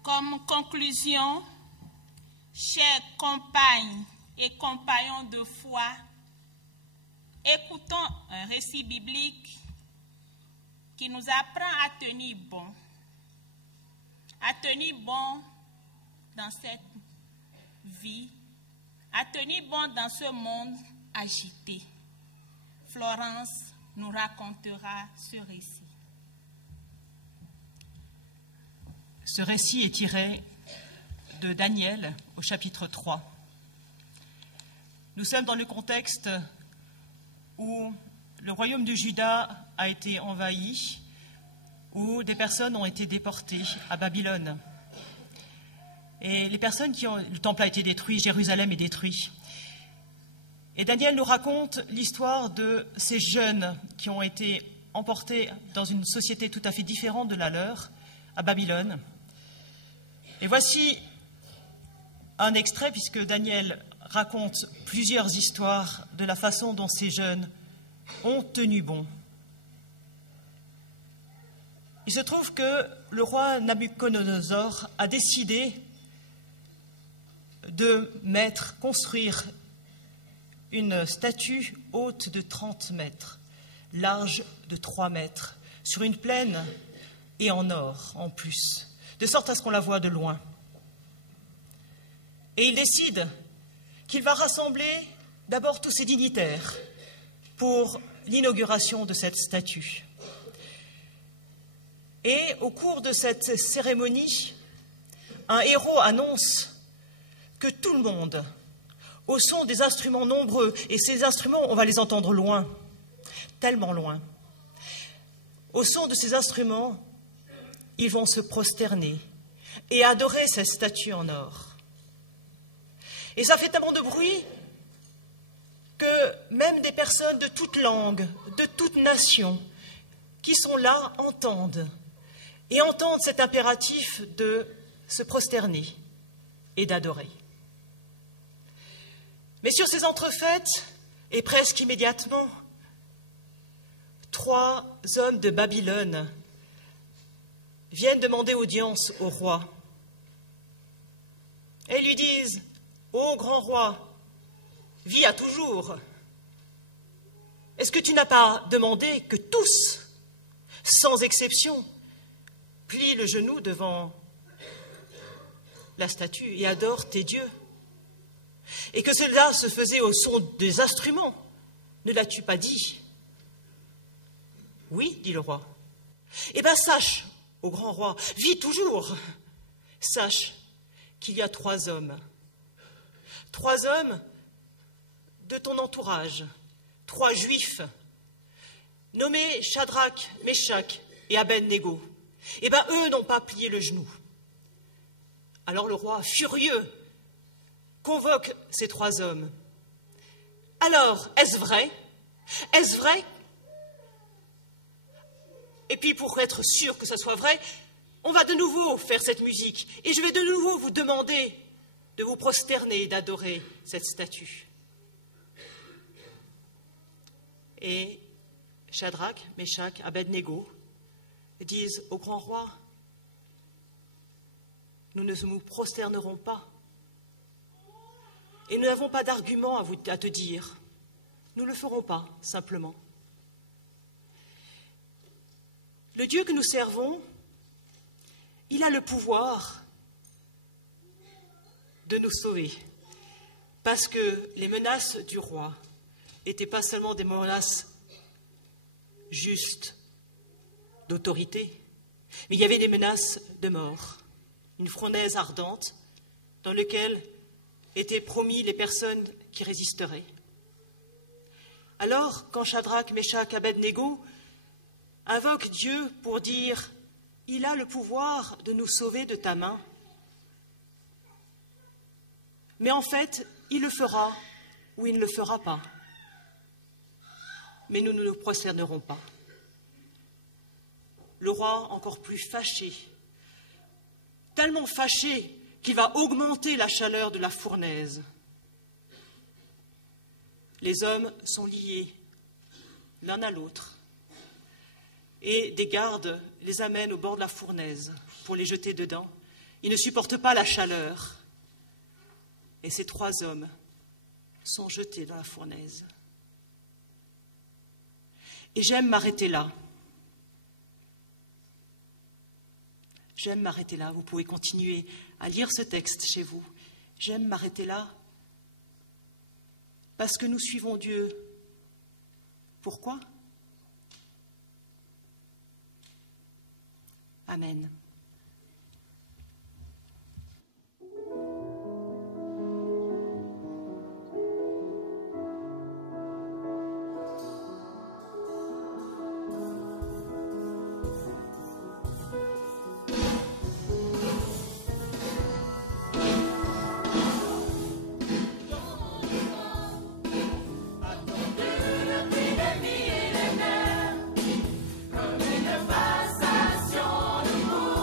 Comme conclusion, chers compagnes et compagnons de foi, écoutons un récit biblique qui nous apprend à tenir bon dans cette vie, à tenir bon dans ce monde agité. Florence nous racontera ce récit. Ce récit est tiré de Daniel au chapitre 3. Nous sommes dans le contexte où le royaume de Juda a été envahi, où des personnes ont été déportées à Babylone. Et le temple a été détruit, Jérusalem est détruit. Et Daniel nous raconte l'histoire de ces jeunes qui ont été emportés dans une société tout à fait différente de la leur, à Babylone. Et voici un extrait, puisque Daniel raconte plusieurs histoires de la façon dont ces jeunes ont tenu bon. Il se trouve que le roi Nabuchodonosor a décidé de construire une statue haute de 30 mètres, large de 3 mètres, sur une plaine et en or en plus, de sorte à ce qu'on la voie de loin. Et il décide qu'il va rassembler d'abord tous ses dignitaires pour l'inauguration de cette statue. Et au cours de cette cérémonie, un héros annonce que tout le monde, au son des instruments nombreux, et ces instruments, on va les entendre loin, tellement loin, au son de ces instruments, ils vont se prosterner et adorer cette statue en or. Et ça fait tellement de bruit que même des personnes de toute langue, de toute nation, qui sont là, entendent cet impératif de se prosterner et d'adorer. Mais sur ces entrefaites, et presque immédiatement, 3 hommes de Babylone viennent demander audience au roi. Et lui disent « Ô grand roi, vis à toujours. Est-ce que tu n'as pas demandé que tous, sans exception, plient le genou devant la statue et adorent tes dieux? Et que cela se faisait au son des instruments. Ne l'as-tu pas dit? » « Oui, dit le roi. Eh bien, sache, ô grand roi, vis toujours. Sache qu'il y a 3 hommes. 3 hommes de ton entourage 3 Juifs nommés Shadrach, Meshach et Abed-Négo, eh bien, eux n'ont pas plié le genou. Alors le roi, furieux, convoque ces 3 hommes. Alors, est-ce vrai? Est-ce vrai? Et puis, pour être sûr que ce soit vrai, on va de nouveau faire cette musique. Et je vais de nouveau vous demander de vous prosterner et d'adorer cette statue. Et Shadrach, Meshach, Abed-Négo disent au grand roi, nous ne nous prosternerons pas. Et nous n'avons pas d'argument à te dire. Nous ne le ferons pas, simplement. Le Dieu que nous servons, il a le pouvoir de nous sauver. Parce que les menaces du roi n'étaient pas seulement des menaces justes d'autorité, mais il y avait des menaces de mort. Une fournaise ardente dans laquelle étaient promis les personnes qui résisteraient. Alors, quand Shadrach, Meshach, Abed-Négo invoquent Dieu pour dire « Il a le pouvoir de nous sauver de ta main », mais en fait, il le fera ou il ne le fera pas. Mais nous ne nous prosternerons pas. Le roi, encore plus fâché, tellement fâché qu'il va augmenter la chaleur de la fournaise. Les hommes sont liés l'un à l'autre et des gardes les amènent au bord de la fournaise pour les jeter dedans. Ils ne supportent pas la chaleur et ces 3 hommes sont jetés dans la fournaise. Et j'aime m'arrêter là. J'aime m'arrêter là. Vous pouvez continuer à lire ce texte chez vous. J'aime m'arrêter là parce que nous suivons Dieu. Pourquoi? Amen. Comme une passation de mots.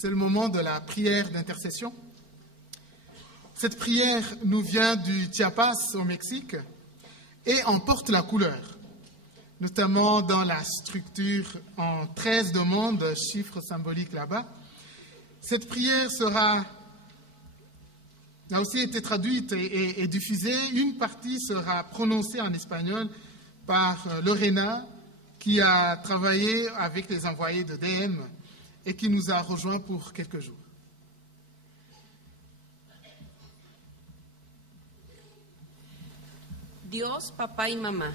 c'est le moment de la prière d'intercession. Cette prière nous vient du Chiapas au Mexique et en porte la couleur, notamment dans la structure en 13 demandes, chiffres symboliques là-bas. Cette prière a aussi été traduite et diffusée. Une partie sera prononcée en espagnol par Lorena, qui a travaillé avec les envoyés de DM et qui nous a rejoints pour quelques jours. Dios, papá y mamá,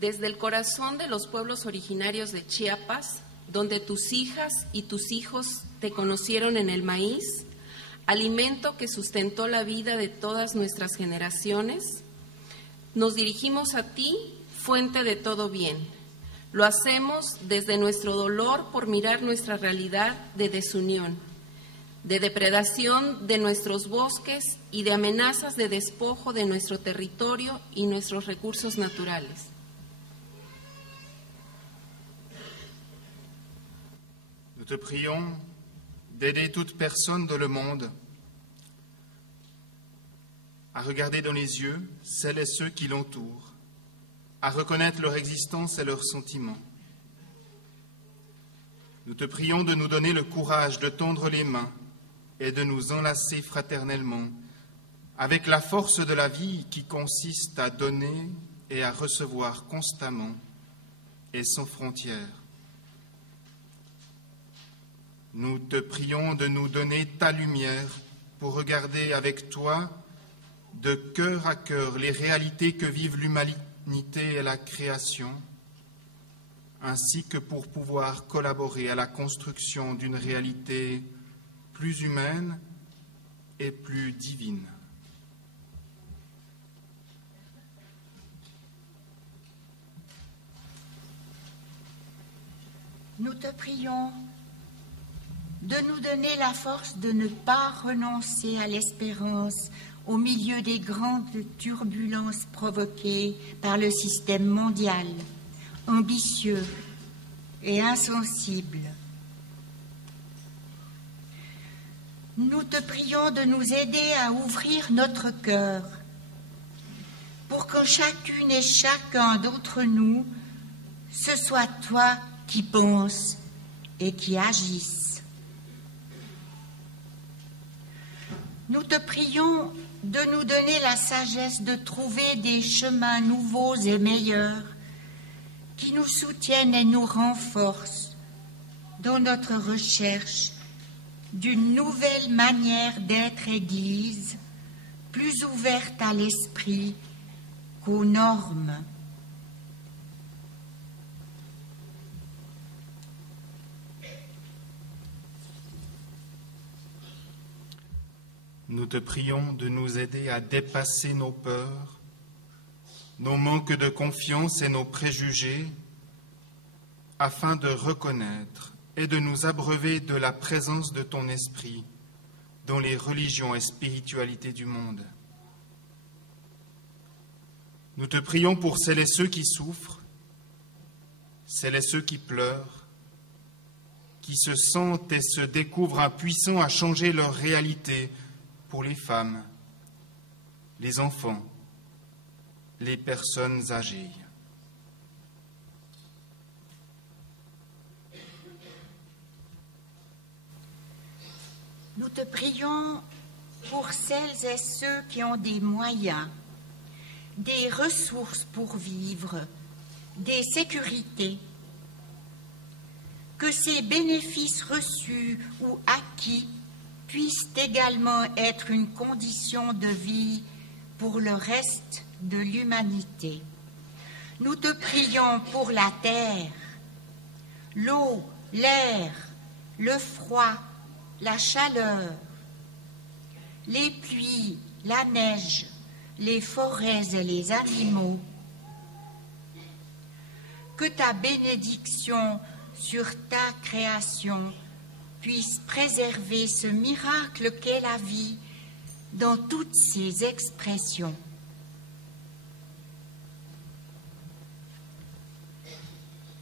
desde el corazón de los pueblos originarios de Chiapas, donde tus hijas y tus hijos te conocieron en el maíz, alimento que sustentó la vida de todas nuestras generaciones, nos dirigimos a ti, fuente de todo bien. Lo hacemos desde nuestro dolor por mirar nuestra realidad de desunión, de depredación de nuestros bosques y de amenazas de despojo de nuestro territorio y nuestros recursos naturales. Nous te prions d'aider toute personne dans le monde à regarder dans les yeux celles et ceux qui l'entourent, à reconnaître leur existence et leurs sentiments. Nous te prions de nous donner le courage de tendre les mains et de nous enlacer fraternellement avec la force de la vie qui consiste à donner et à recevoir constamment et sans frontières. Nous te prions de nous donner ta lumière pour regarder avec toi de cœur à cœur les réalités que vivent l'humanité et la création, ainsi que pour pouvoir collaborer à la construction d'une réalité plus humaine et plus divine. Nous te prions de nous donner la force de ne pas renoncer à l'espérance au milieu des grandes turbulences provoquées par le système mondial, ambitieux et insensible. Nous te prions de nous aider à ouvrir notre cœur pour que chacune et chacun d'entre nous, ce soit toi qui penses et qui agisse. Nous te prions de nous donner la sagesse de trouver des chemins nouveaux et meilleurs qui nous soutiennent et nous renforcent dans notre recherche d'une nouvelle manière d'être Église, plus ouverte à l'esprit qu'aux normes. Nous te prions de nous aider à dépasser nos peurs, nos manques de confiance et nos préjugés, afin de reconnaître et de nous abreuver de la présence de ton esprit dans les religions et spiritualités du monde. Nous te prions pour celles et ceux qui souffrent, celles et ceux qui pleurent, qui se sentent et se découvrent impuissants à changer leur réalité pour les femmes, les enfants, les personnes âgées. Nous te prions pour celles et ceux qui ont des moyens, des ressources pour vivre, des sécurités, que ces bénéfices reçus ou acquis puissent également être une condition de vie pour le reste de l'humanité. Nous te prions pour la terre, l'eau, l'air, le froid, la chaleur, les pluies, la neige, les forêts et les animaux. Que ta bénédiction sur ta création puisse préserver ce miracle qu'est la vie dans toutes ses expressions.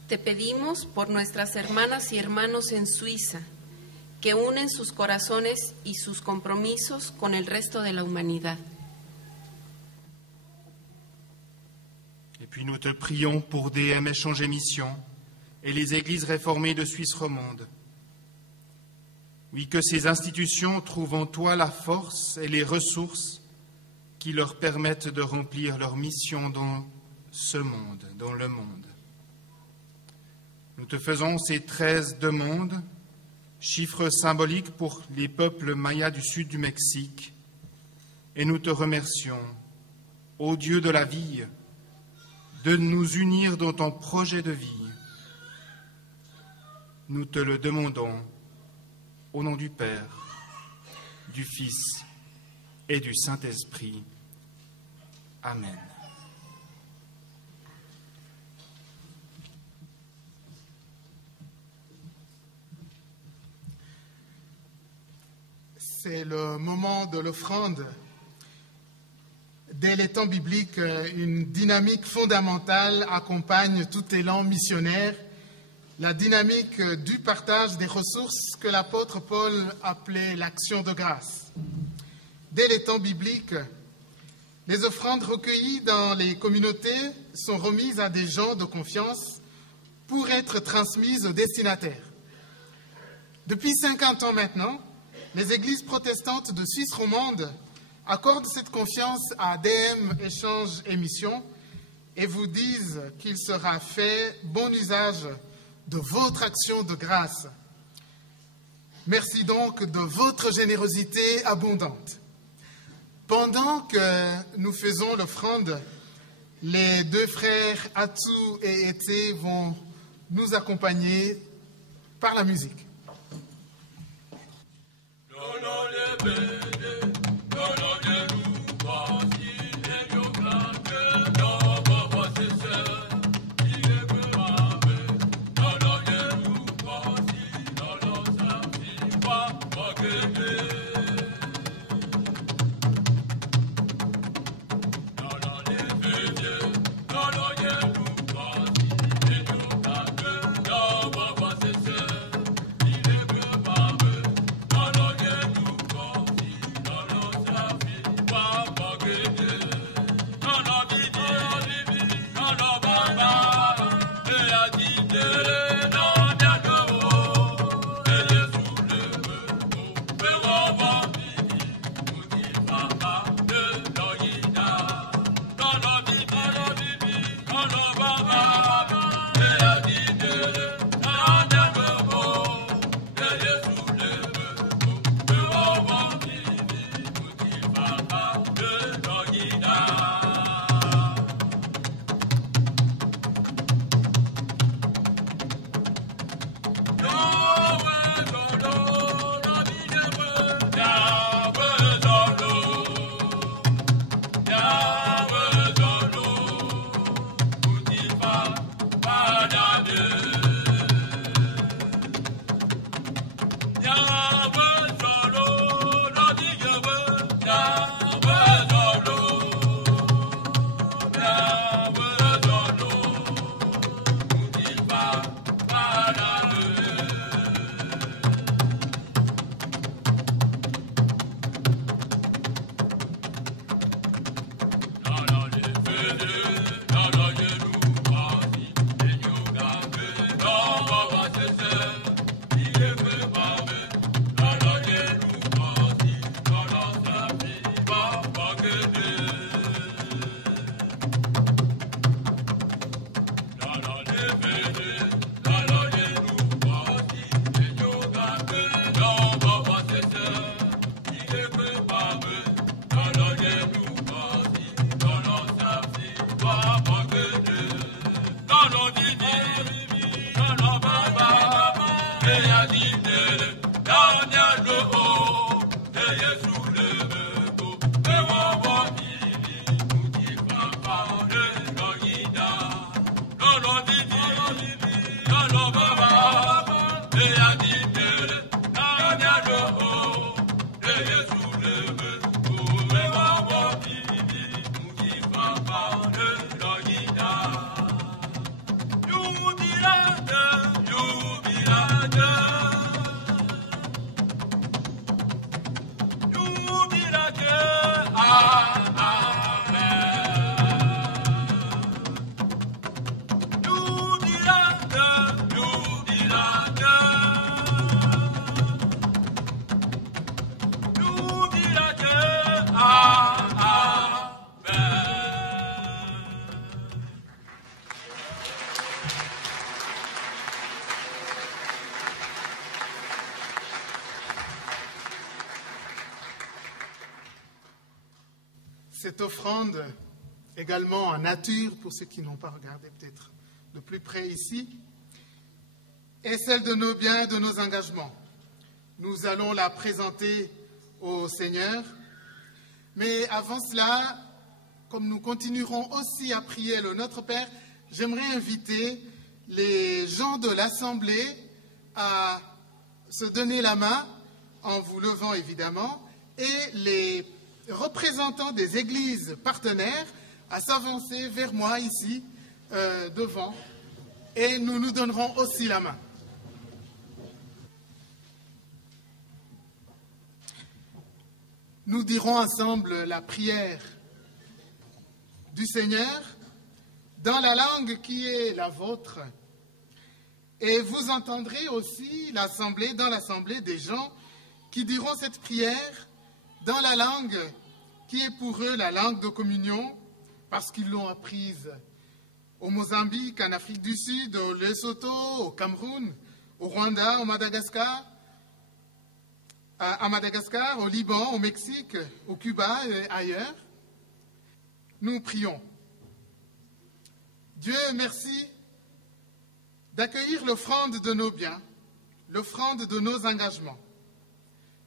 Te pedimos por nuestras hermanas y hermanos en Suiza, que unen sus corazones y sus compromisos con el resto de la humanidad. Et puis nous te prions pour DM Échange et Mission et les églises réformées de Suisse romande. Oui, que ces institutions trouvent en toi la force et les ressources qui leur permettent de remplir leur mission dans ce monde, dans le monde. Nous te faisons ces 13 demandes, chiffres symboliques pour les peuples mayas du sud du Mexique, et nous te remercions, ô Dieu de la vie, de nous unir dans ton projet de vie. Nous te le demandons au nom du Père, du Fils et du Saint-Esprit. Amen. C'est le moment de l'offrande. Dès les temps bibliques, une dynamique fondamentale accompagne tout élan missionnaire, la dynamique du partage des ressources que l'apôtre Paul appelait l'action de grâce. Dès les temps bibliques, les offrandes recueillies dans les communautés sont remises à des gens de confiance pour être transmises aux destinataires. Depuis 50 ans maintenant, les églises protestantes de Suisse romande accordent cette confiance à DM Échange et Mission et vous disent qu'il sera fait bon usage de votre action de grâce. Merci donc de votre générosité abondante. Pendant que nous faisons l'offrande, les deux frères Atou et Été vont nous accompagner par la musique. cette offrande également en nature, pour ceux qui n'ont pas regardé peut-être de plus près ici, est celle de nos biens et de nos engagements. Nous allons la présenter au Seigneur, mais avant cela, comme nous continuerons aussi à prier le Notre Père, j'aimerais inviter les gens de l'Assemblée à se donner la main, en vous levant évidemment, et les représentants des églises partenaires à s'avancer vers moi ici, devant, et nous nous donnerons aussi la main. Nous dirons ensemble la prière du Seigneur dans la langue qui est la vôtre. Et vous entendrez aussi dans l'assemblée des gens qui diront cette prière dans la langue qui est pour eux la langue de communion, parce qu'ils l'ont apprise au Mozambique, en Afrique du Sud, au Lesotho, au Cameroun, au Rwanda, au Madagascar, à Madagascar, au Liban, au Mexique, au Cuba et ailleurs. Nous prions. Dieu, merci d'accueillir l'offrande de nos biens, l'offrande de nos engagements.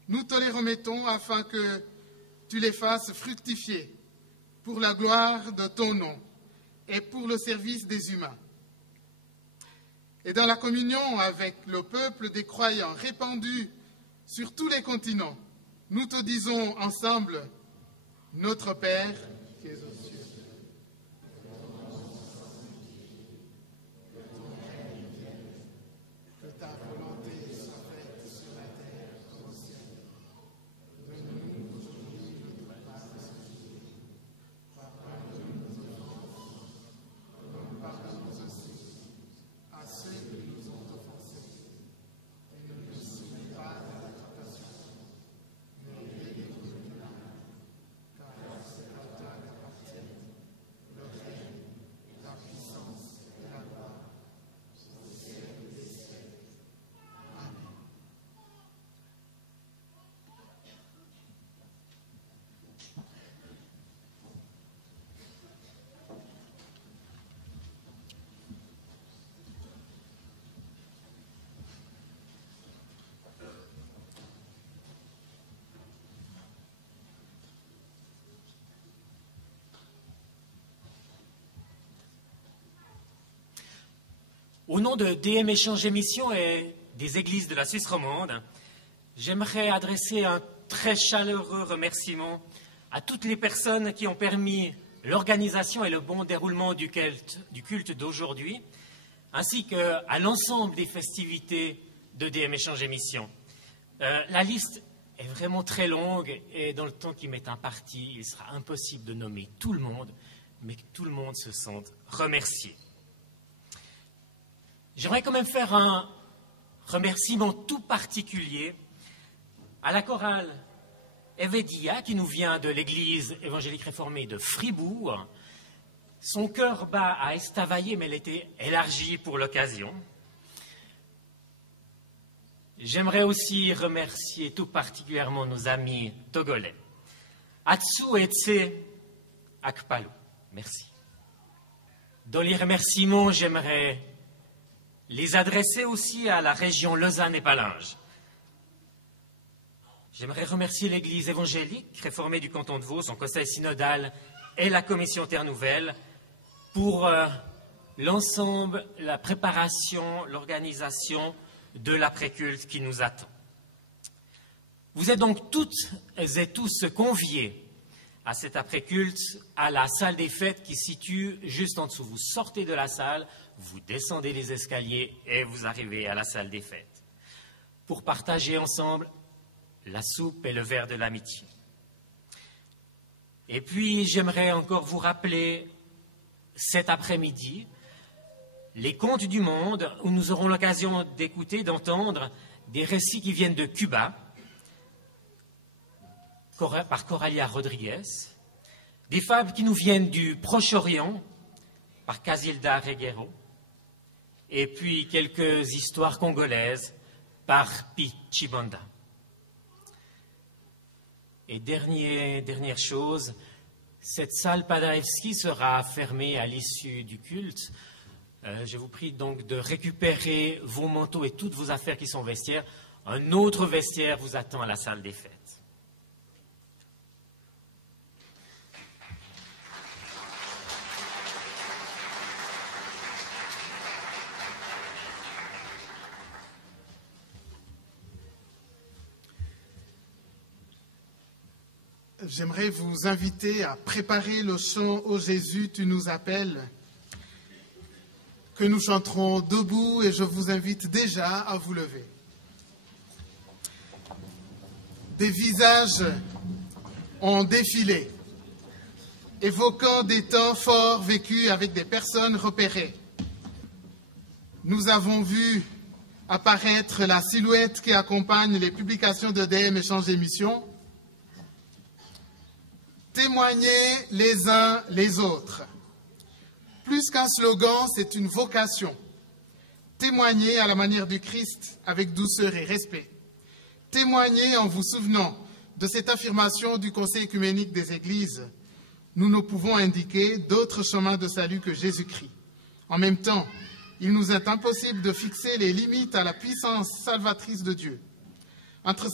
Nous te les remettons afin que tu les fasses fructifier pour la gloire de ton nom et pour le service des humains. Et dans la communion avec le peuple des croyants répandus sur tous les continents, nous te disons ensemble, notre Père qui es aux cieux. Que ta volonté soit faite sur la terre comme au ciel. Donne-nous aujourd'hui notre pain quotidien. Pardonne-nous nos offenses, comme nous pardonnons aussi à ceux qui nous ont offensés. Et ne nous soumets pas à la tentation, mais délivre-nous du mal. Car c'est à toi qu'appartiennent le règne, la puissance et la gloire, au siècle des siècles. Amen. Au nom de DM Échange Émission et des églises de la Suisse romande, j'aimerais adresser un très chaleureux remerciement à toutes les personnes qui ont permis l'organisation et le bon déroulement du culte d'aujourd'hui, ainsi qu'à l'ensemble des festivités de DM Échange Émission. La liste est vraiment très longue et dans le temps qui m'est imparti, il sera impossible de nommer tout le monde, mais que tout le monde se sente remercié. J'aimerais quand même faire un remerciement tout particulier à la chorale Evedia, qui nous vient de l'église évangélique réformée de Fribourg. Son chœur bat à Estavayer, mais elle était élargie pour l'occasion. J'aimerais aussi remercier tout particulièrement nos amis togolais. Atsu et Tse Akpalu. Merci. Dans les remerciements, j'aimerais les adresser aussi à la région Lausanne et Palinges. J'aimerais remercier l'Église évangélique réformée du canton de Vaud, son conseil synodal et la commission Terre Nouvelle pour l'ensemble, la préparation, l'organisation de l'après-culte qui nous attend. Vous êtes donc toutes et tous conviés à cet après-culte à la salle des fêtes qui se situe juste en dessous. Vous sortez de la salle, vous descendez les escaliers et vous arrivez à la salle des fêtes pour partager ensemble la soupe et le verre de l'amitié. Et puis, j'aimerais encore vous rappeler cet après-midi les Contes du Monde, où nous aurons l'occasion d'écouter, d'entendre des récits qui viennent de Cuba, par Coralia Rodriguez, des fables qui nous viennent du Proche-Orient, par Casilda Reguero, et puis quelques histoires congolaises par Pi Chibanda. Et dernière chose, Cette salle Paderewski sera fermée à l'issue du culte. Je vous prie donc de récupérer vos manteaux et toutes vos affaires qui sont au vestiaire. Un autre vestiaire vous attend à la salle des fêtes. J'aimerais vous inviter à préparer le chant « Ô Jésus, tu nous appelles » que nous chanterons debout et je vous invite déjà à vous lever. Des visages ont défilé, évoquant des temps forts vécus avec des personnes repérées. Nous avons vu apparaître la silhouette qui accompagne les publications de DM Échange d'émissions. Témoigner les uns les autres. Plus qu'un slogan, c'est une vocation. Témoigner à la manière du Christ avec douceur et respect. Témoigner en vous souvenant de cette affirmation du Conseil œcuménique des Églises. Nous ne pouvons indiquer d'autres chemins de salut que Jésus-Christ. En même temps, il nous est impossible de fixer les limites à la puissance salvatrice de Dieu. Entre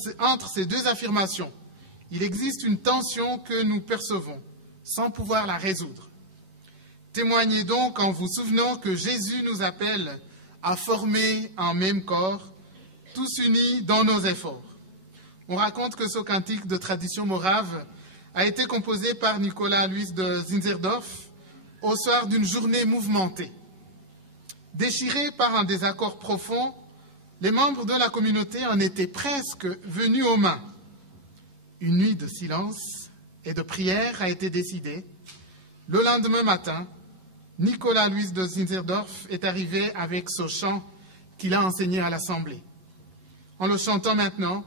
ces deux affirmations, il existe une tension que nous percevons, sans pouvoir la résoudre. Témoignez donc en vous souvenant que Jésus nous appelle à former un même corps, tous unis dans nos efforts. On raconte que ce cantique de tradition morave a été composé par Nicolas Luis de Zinzendorf au soir d'une journée mouvementée. Déchirés par un désaccord profond, les membres de la communauté en étaient presque venus aux mains. Une nuit de silence et de prière a été décidée. Le lendemain matin, Nicolas Luis de Zinzendorf est arrivé avec ce chant qu'il a enseigné à l'Assemblée. En le chantant maintenant,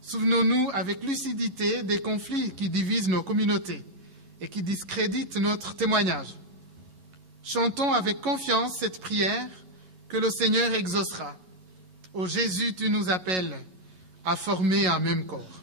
souvenons-nous avec lucidité des conflits qui divisent nos communautés et qui discréditent notre témoignage. Chantons avec confiance cette prière que le Seigneur exaucera. Ô Jésus, tu nous appelles à former un même corps.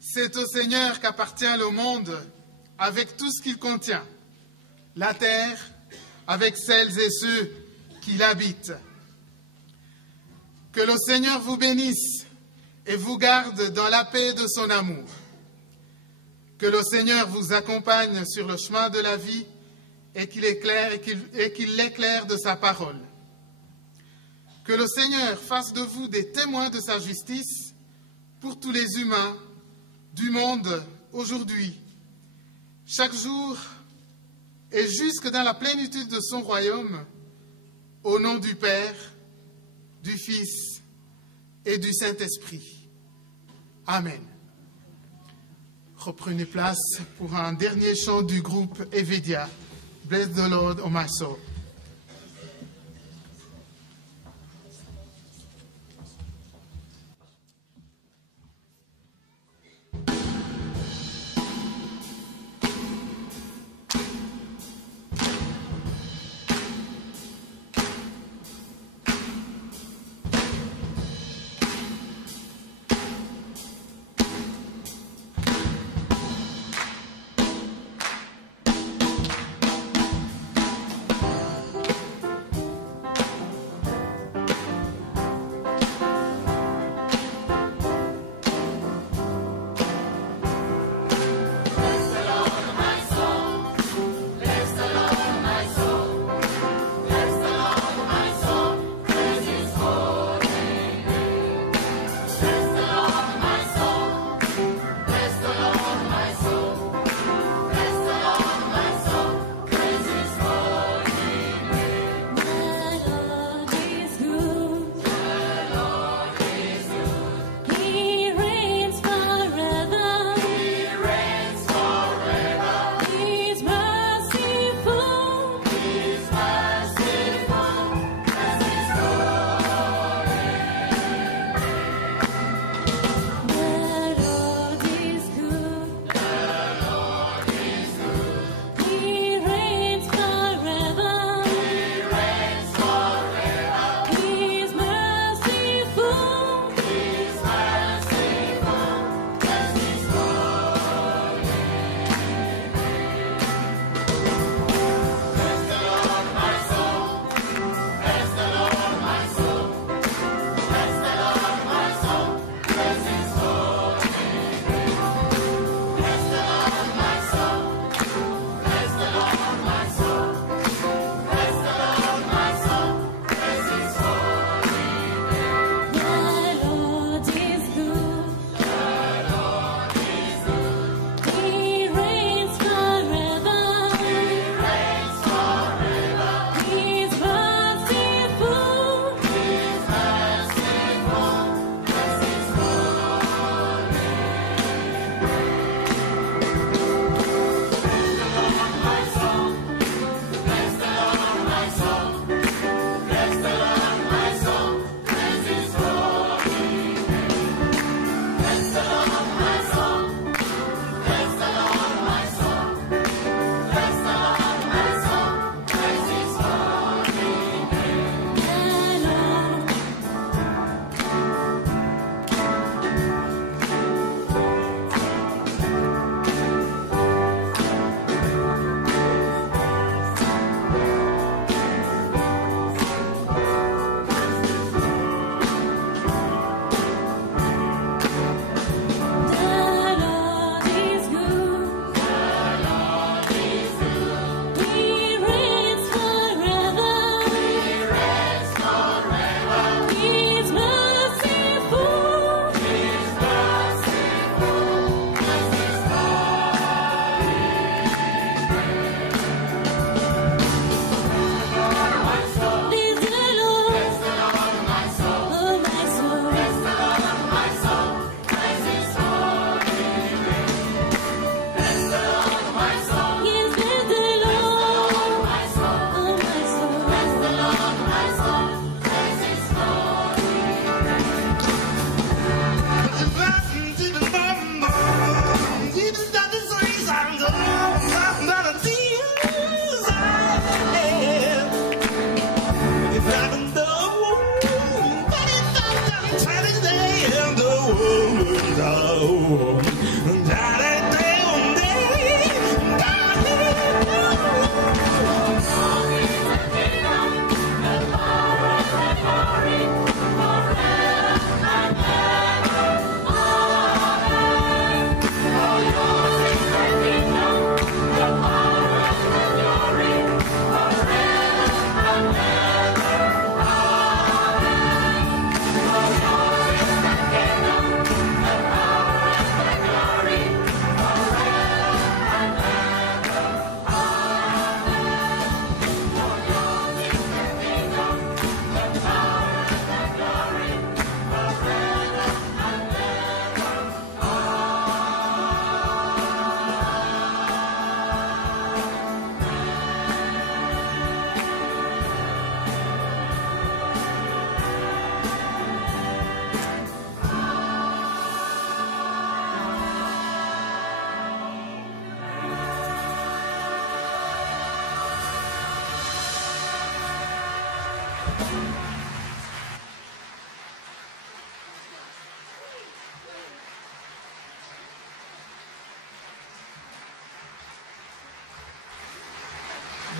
C'est au Seigneur qu'appartient le monde avec tout ce qu'il contient, la terre, avec celles et ceux qui l'habitent. Que le Seigneur vous bénisse et vous garde dans la paix de son amour. Que le Seigneur vous accompagne sur le chemin de la vie et qu'il l'éclaire de sa parole. Que le Seigneur fasse de vous des témoins de sa justice pour tous les humains du monde aujourd'hui, chaque jour et jusque dans la plénitude de son royaume, au nom du Père, du Fils et du Saint-Esprit. Amen. Reprenez place pour un dernier chant du groupe Evedia. Bless the Lord, O my soul.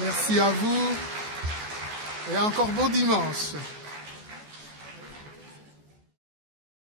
Merci à vous et encore bon dimanche.